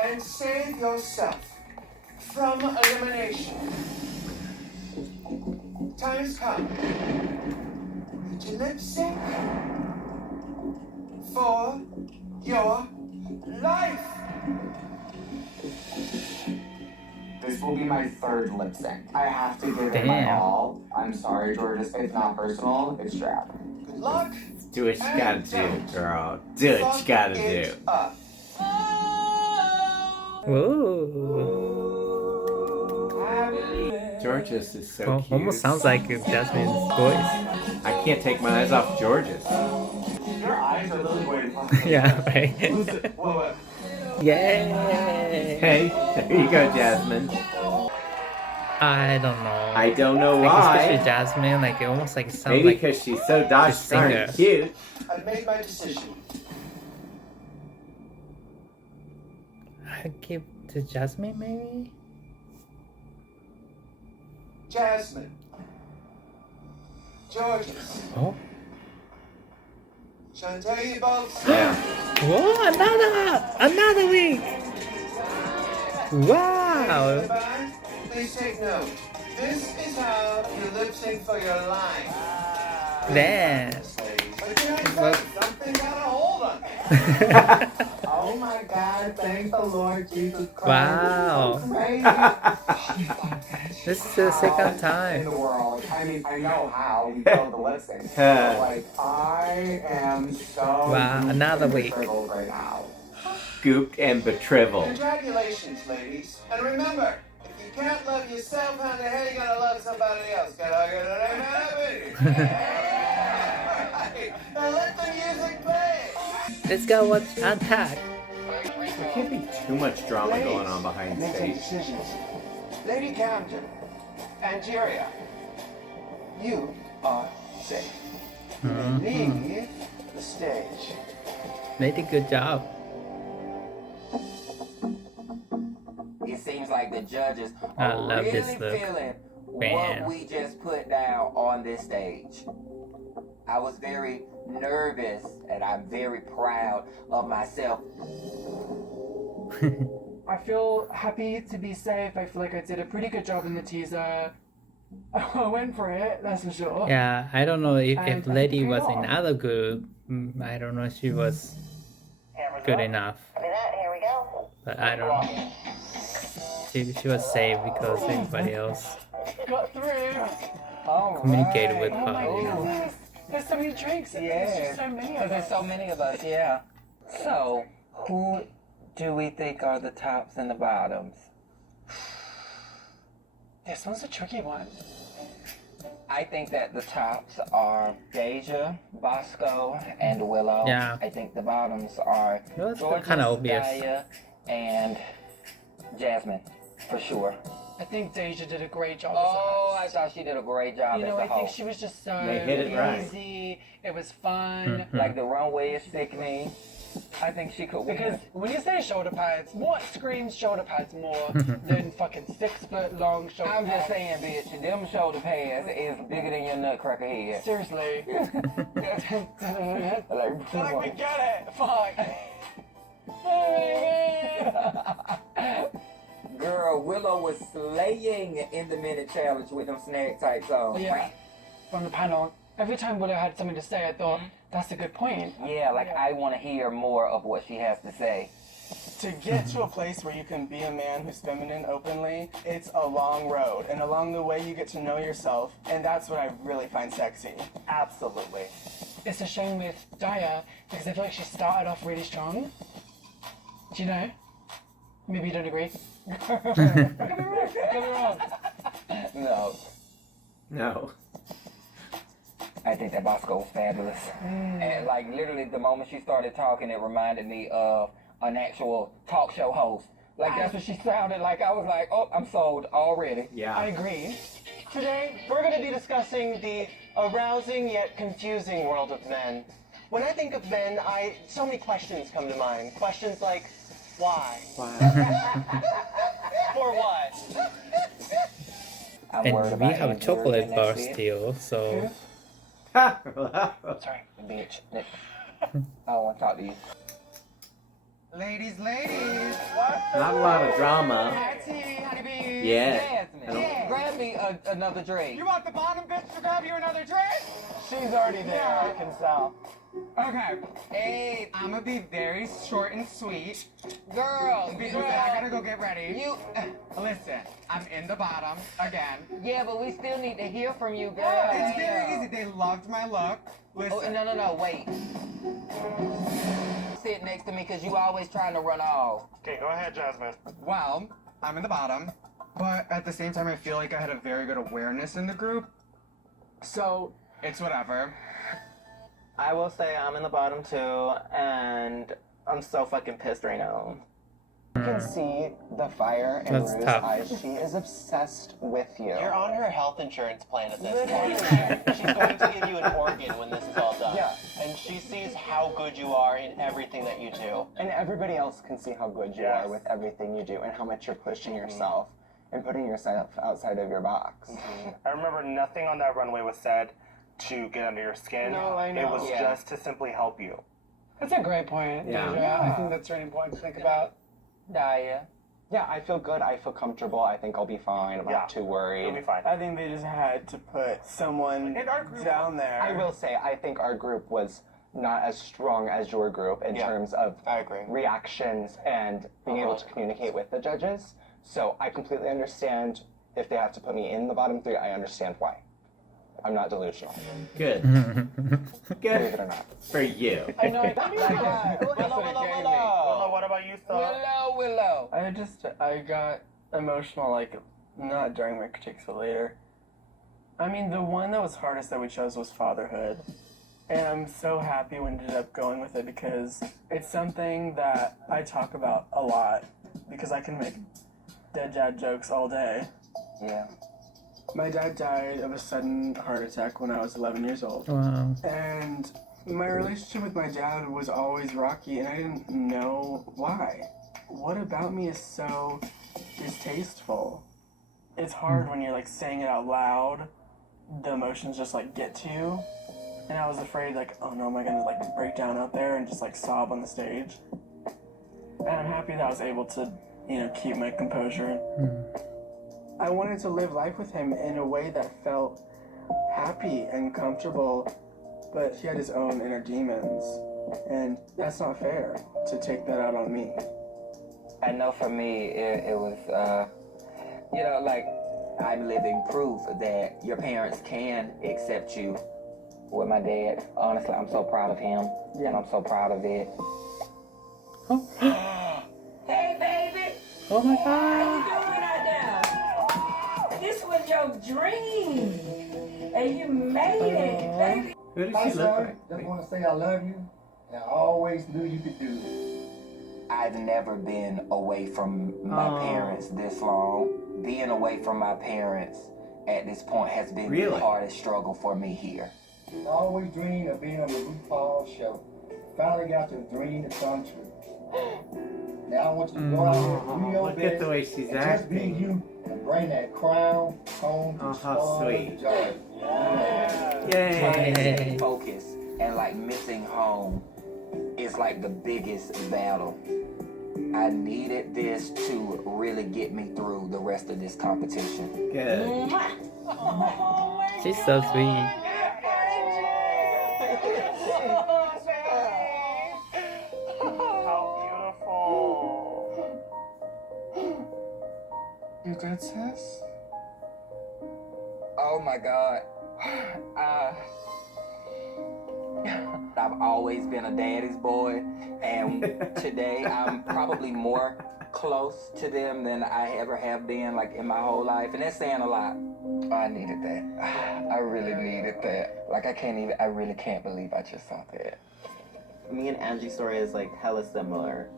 and save yourself from elimination. Time has come. To lip sync for your life. This will be my third lip sync. I have to give it my Damn. all. I'm sorry, Georges. It's not personal. It's drab. Good luck. Do what you gotta do, girl. Do what you gotta do. It up. Ooh. Georges is so Oh, cute. almost sounds like Jasmine's voice. I can't take my eyes off Georges. Your eyes are literally going to Yeah, right. Whoa. Yay! Hey, there you go, Jasmine. I don't know. I don't know Like, why. especially Jasmine, like it almost like it sounds Maybe like because she's so gosh the singer. darn cute. I've made my decision. I'd give to Jasmine maybe. Jasmine. Georges. Oh. Shantae, you both. Yeah. Whoa! Another week. Wow. Goodbye. Please take note. This is how you lip sync for your line. Damn. But you know, something got a hold on me. Oh my God, thank the Lord Jesus Christ. Wow. Crazy. This is the second In time. the world. I mean, I know how we build the lip sync. Like, I am so Wow, another week. betrayed right now. Gooped and betriveled. Congratulations, ladies. And remember, if you can't love yourself, how the hell you gonna love somebody else? Can I get an amen? Alright, now let the music play. Let's go watch Untucked. There can't be too much drama going on behind Make some stage. decisions. Lady Camden, Angeria, you are safe. You may leave the stage. They did a good job. It seems like the judges I are love really this look. feeling Bam. what we just put down on this stage. I was very nervous and I'm very proud of myself. I feel happy to be safe. I feel like I did a pretty good job in the teaser. I went for it, that's for sure. Yeah, I don't know if And Lady paid was off. in other group. I don't know if she was good enough. Here we go. But I don't know. She was safe because everybody else Got through. communicated with Oh my her, you know. goodness. There's so many drinks. There's just so many of There's us. so many of us, yeah. So, who do we think are the tops and the bottoms? This one's a tricky one. I think that the tops are Deja, Bosco, and Willow. Yeah. I think the bottoms are That's Georgia, kind of obvious. Daya, and Jasmine, for sure. I think Deja did a great job Oh, I as a host. thought she did a great job You as know, a I think host. she was just so They hit it right. easy. It was fun. Like the runway is sickening. I think she could win. Because when you say shoulder pads, what screams shoulder pads more than fucking 6 foot long shoulder I'm pads? just saying, bitch, them shoulder pads is bigger than your nutcracker head. Seriously. Like, Like, we get it. Fuck. Girl, Willow was slaying in the minute challenge with them snag tights on. Yeah. From the panel, every time Willow had something to say, I thought, that's a good point. Yeah, like I want to hear more of what she has to say. To get to a place where you can be a man who's feminine openly, it's a long road. And along the way, you get to know yourself. And that's what I really find sexy. Absolutely. It's a shame with Daya, because I feel like she started off really strong. Do you know? Maybe you don't agree. Get me wrong. No, No. I think that Bosco was fabulous. And like literally the moment she started talking, it reminded me of an actual talk show host. Like that's what she sounded like. I was like, oh, I'm sold already. Yeah. I agree. Today, we're going to be discussing the arousing yet confusing world of men. When I think of men, so many questions come to mind. Questions like, why? For what? I'm And worried we about have a Andrew chocolate next bar week. still, so Sorry, bitch. I don't want to talk to you. Ladies. Not a lot of drama. Jasmine, Yeah. grab me another drink. You want the bottom bitch to grab you another drink? She's already there, I can tell. Okay, Hey, I'm gonna be very short and sweet. girl, Because I gotta go get ready. You, Listen, I'm in the bottom again. yeah, but we still need to hear from you, girl. It's very easy. They loved my look. Listen. Oh, no, wait. Sit next to me because you always trying to run off. Okay, go ahead, Jasmine. Well, I'm in the bottom, but at the same time, I feel like I had a very good awareness in the group. So, it's whatever. I will say I'm in the bottom too, and I'm so fucking pissed right now. You can see the fire in That's Rue's tough. eyes. She is obsessed with you. You're on her health insurance plan at this point. She's going to give you an organ when this is all done. Yeah. And she sees how good you are in everything that you do. And everybody else can see how good you Yes. are with everything you do and how much you're pushing yourself and putting yourself outside of your box. I remember nothing on that runway was said to get under your skin. No, I know. It was Yeah. just to simply help you. That's a great point, Yeah. Deja. I think that's really important to think about. Daya, Yeah, I feel good. I feel comfortable. I think I'll be fine. I'm not too worried. You'll be fine. I think they just had to put someone down there. I will say, I think our group was not as strong as your group in terms of reactions and being able to communicate with the judges. So I completely understand if they have to put me in the bottom 3. I understand why. I'm not delusional. Good. Believe it or not. For you. I know. Willow, what about you, Thor? Willow. I got emotional, like, not during my critiques, but later. I mean, the one that was hardest that we chose was fatherhood. And I'm so happy we ended up going with it because it's something that I talk about a lot because I can make dead dad jokes all day. Yeah. My dad died of a sudden heart attack when I was 11 years old. Wow. And my relationship with my dad was always rocky, and I didn't know why. What about me is so distasteful? It's hard when you're like saying it out loud. The emotions just like get to you. And I was afraid like, oh no, am I gonna like break down out there and just like sob on the stage? And I'm happy that I was able to, you know, keep my composure. I wanted to live life with him in a way that felt happy and comfortable, but he had his own inner demons, and that's not fair to take that out on me. I know for me, it was, you know, like, I'm living proof that your parents can accept you. With my dad, honestly, I'm so proud of him, and I'm so proud of it. Hey, baby. Oh my How God. you doing out there? This was your dream, and you made it, baby. Who does she look like? Just want to say I love you, and I always knew you could do it. I've never been away from my parents this long. Being away from my parents at this point has been the hardest struggle for me here. I always dreamed of being on the RuPaul show. Finally got your dream to come true. Now I want you to go out there and do your Look best at the way she's and just be acting. you and bring that crown home to how sweet. joy. Yay. Focus and like missing home is like the biggest battle. I needed this to really get me through the rest of this competition. Good. She's so sweet. How beautiful. You good, sis? Oh my God. I've always been a daddy's boy, and today I'm probably more close to them than I ever have been, like in my whole life, and that's saying a lot. I needed that. I really needed that. Like I really can't believe I just saw that. Me and Angie's story is like hella similar.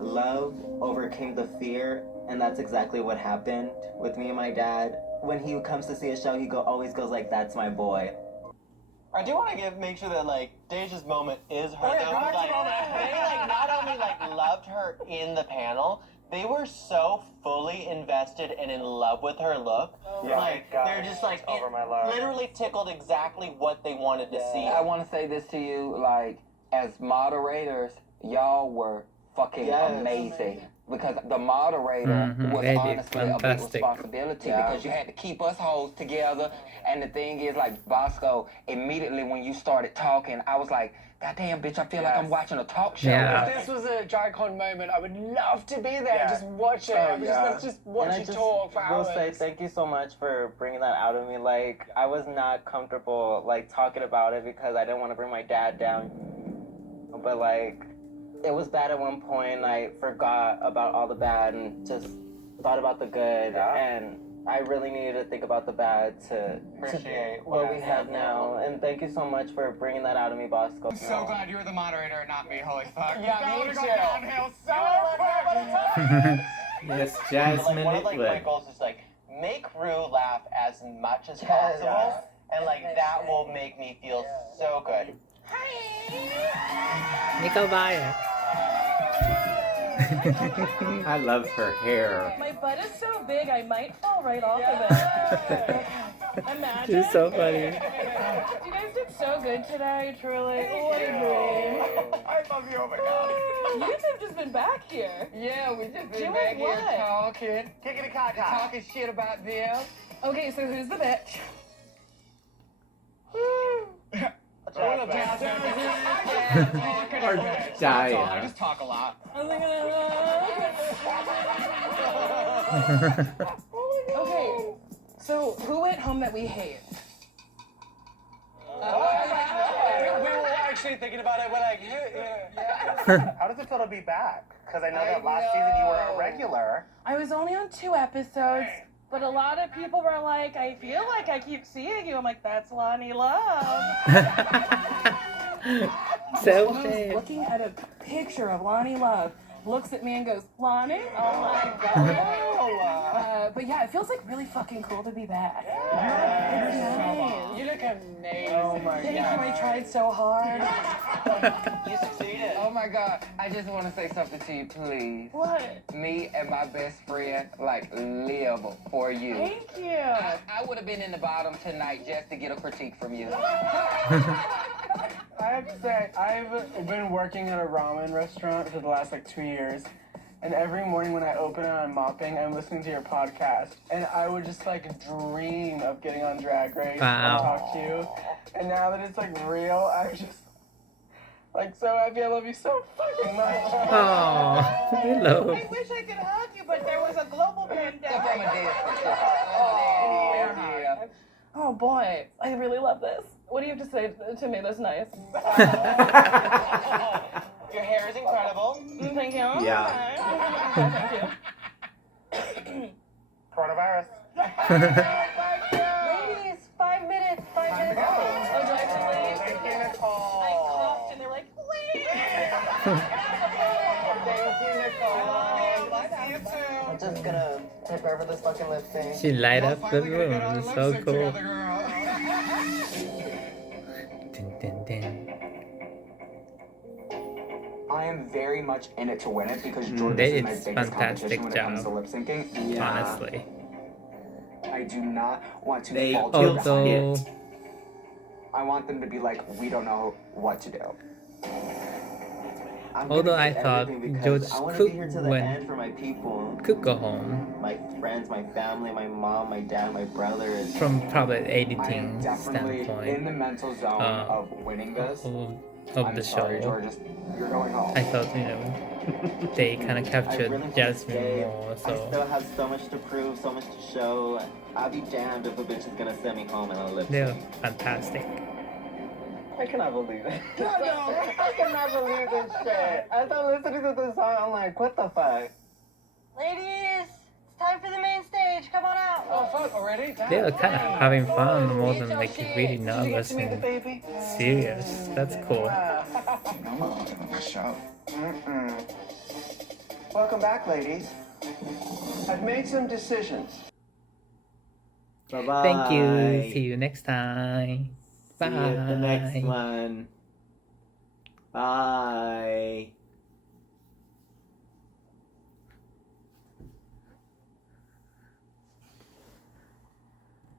Love overcame the fear, and that's exactly what happened with me and my dad. When he comes to see a show, he always goes like, "That's my boy." I do want to make sure that like Deja's moment is her. Okay, Though, right, like, moment. they like not only like loved her in the panel, they were so fully invested and in love with her look. Yeah, like they're just like over my love. literally tickled exactly what they wanted to see. I want to say this to you, like, as moderators, y'all were fucking amazing. Because the moderator was they did honestly a big fantastic. responsibility because you had to keep us hoes together. And the thing is, like, Bosco, immediately when you started talking, I was like, God damn, bitch, I feel like I'm watching a talk show. If this was a DryCon moment, I would love to be there and just watch it. Let's just watch you talk for hours. I will say thank you so much for bringing that out of me. Like, I was not comfortable, like, talking about it because I didn't want to bring my dad down. But, like, it was bad at one point. I forgot about all the bad and just thought about the good. And I really needed to think about the bad to appreciate what we have now. And thank you so much for bringing that out of me, Bosco. I'm so glad you were the moderator and not me. Holy fuck. Yeah, me Go too. downhill so Yes, But, Jasmine, like, one of it like my would. goals is like make Rue laugh as much as possible, and like that will make me feel so good. Nico Bayo. I love her hair. My butt is so big, I might fall right off of it. Imagine. She's so funny. You guys did so good today, truly. What a dream. I love you, oh my god. You two have just been back here. Yeah, we just been Doing back here what? talking. Kicking a caca. Talking shit about them. Okay, so who's the bitch? Or Jaya. I just talk a lot. Okay, so who went home that we hate? We were actually thinking about it. We're like, how does it feel to be back? Because I know that last season you were a regular. I was only on 2 episodes, but a lot of people were like, I feel like I keep seeing you. I'm like, that's Lonnie Love. So I was bad. looking at a picture of Lonnie Love, looks at me and goes, Lonnie? Oh my god. But yeah, it feels like really fucking cool to be back. You look amazing. Oh my Thank you, I tried so hard. You succeeded. Oh my god, I just want to say something to you, please. What? Me and my best friend, like, live for you. Thank you. I would have been in the bottom tonight just to get a critique from you. I have to say, I've been working at a ramen restaurant for the last like 2 years. And every morning when I open and I'm mopping, I'm listening to your podcast. And I would just like dream of getting on Drag Race Wow. and talk to you. And now that it's like real, I'm just like so happy. I love you so fucking much. Oh, hello. I wish I could hug you, but there was a global pandemic. Oh boy, I really love this. What do you have to say to me that's nice? Your hair is incredible. Thank you. Yeah. Thank you. Coronavirus. Ladies, 5 minutes. 5 minutes. Oh, do I actually leave? Thank you, Nicole. I coughed and they're like, leave. I'm just gonna take over this fucking lip sync. She light up the room. It's so cool. Dun, dun, dun. I am very much in it to win it because Georgia They is my did biggest fantastic competition when it comes to job. lip syncing. Honestly. I do not want to They falter killed behind Although, it. I want them to be like, we don't know what to do. I'm although gonna I do thought everything George because I want to could be here to the win. end for my people, Could go home my friends, my family, my mom, my dad, my brother. from probably I am editing definitely in standpoint the mental zone of winning this. of I'm the sorry, show. George, you're going home. I thought, they kind of I captured really want to Jasmine stay. more, I so still have so much to prove, so much to show. I'll be damned if a bitch is gonna send me home and I'll live. they're fantastic. I cannot believe it. I cannot believe this shit. I started listening to this song, I'm like, what the fuck? Ladies, it's time for the main stage. Come on out. Oh fuck, already? They are kind of having fun more than like really nervous and baby? serious. That's cool. Welcome back, ladies. I've made some decisions. Bye-bye. Thank you. See you next time. Bye. See you at the next one. Bye.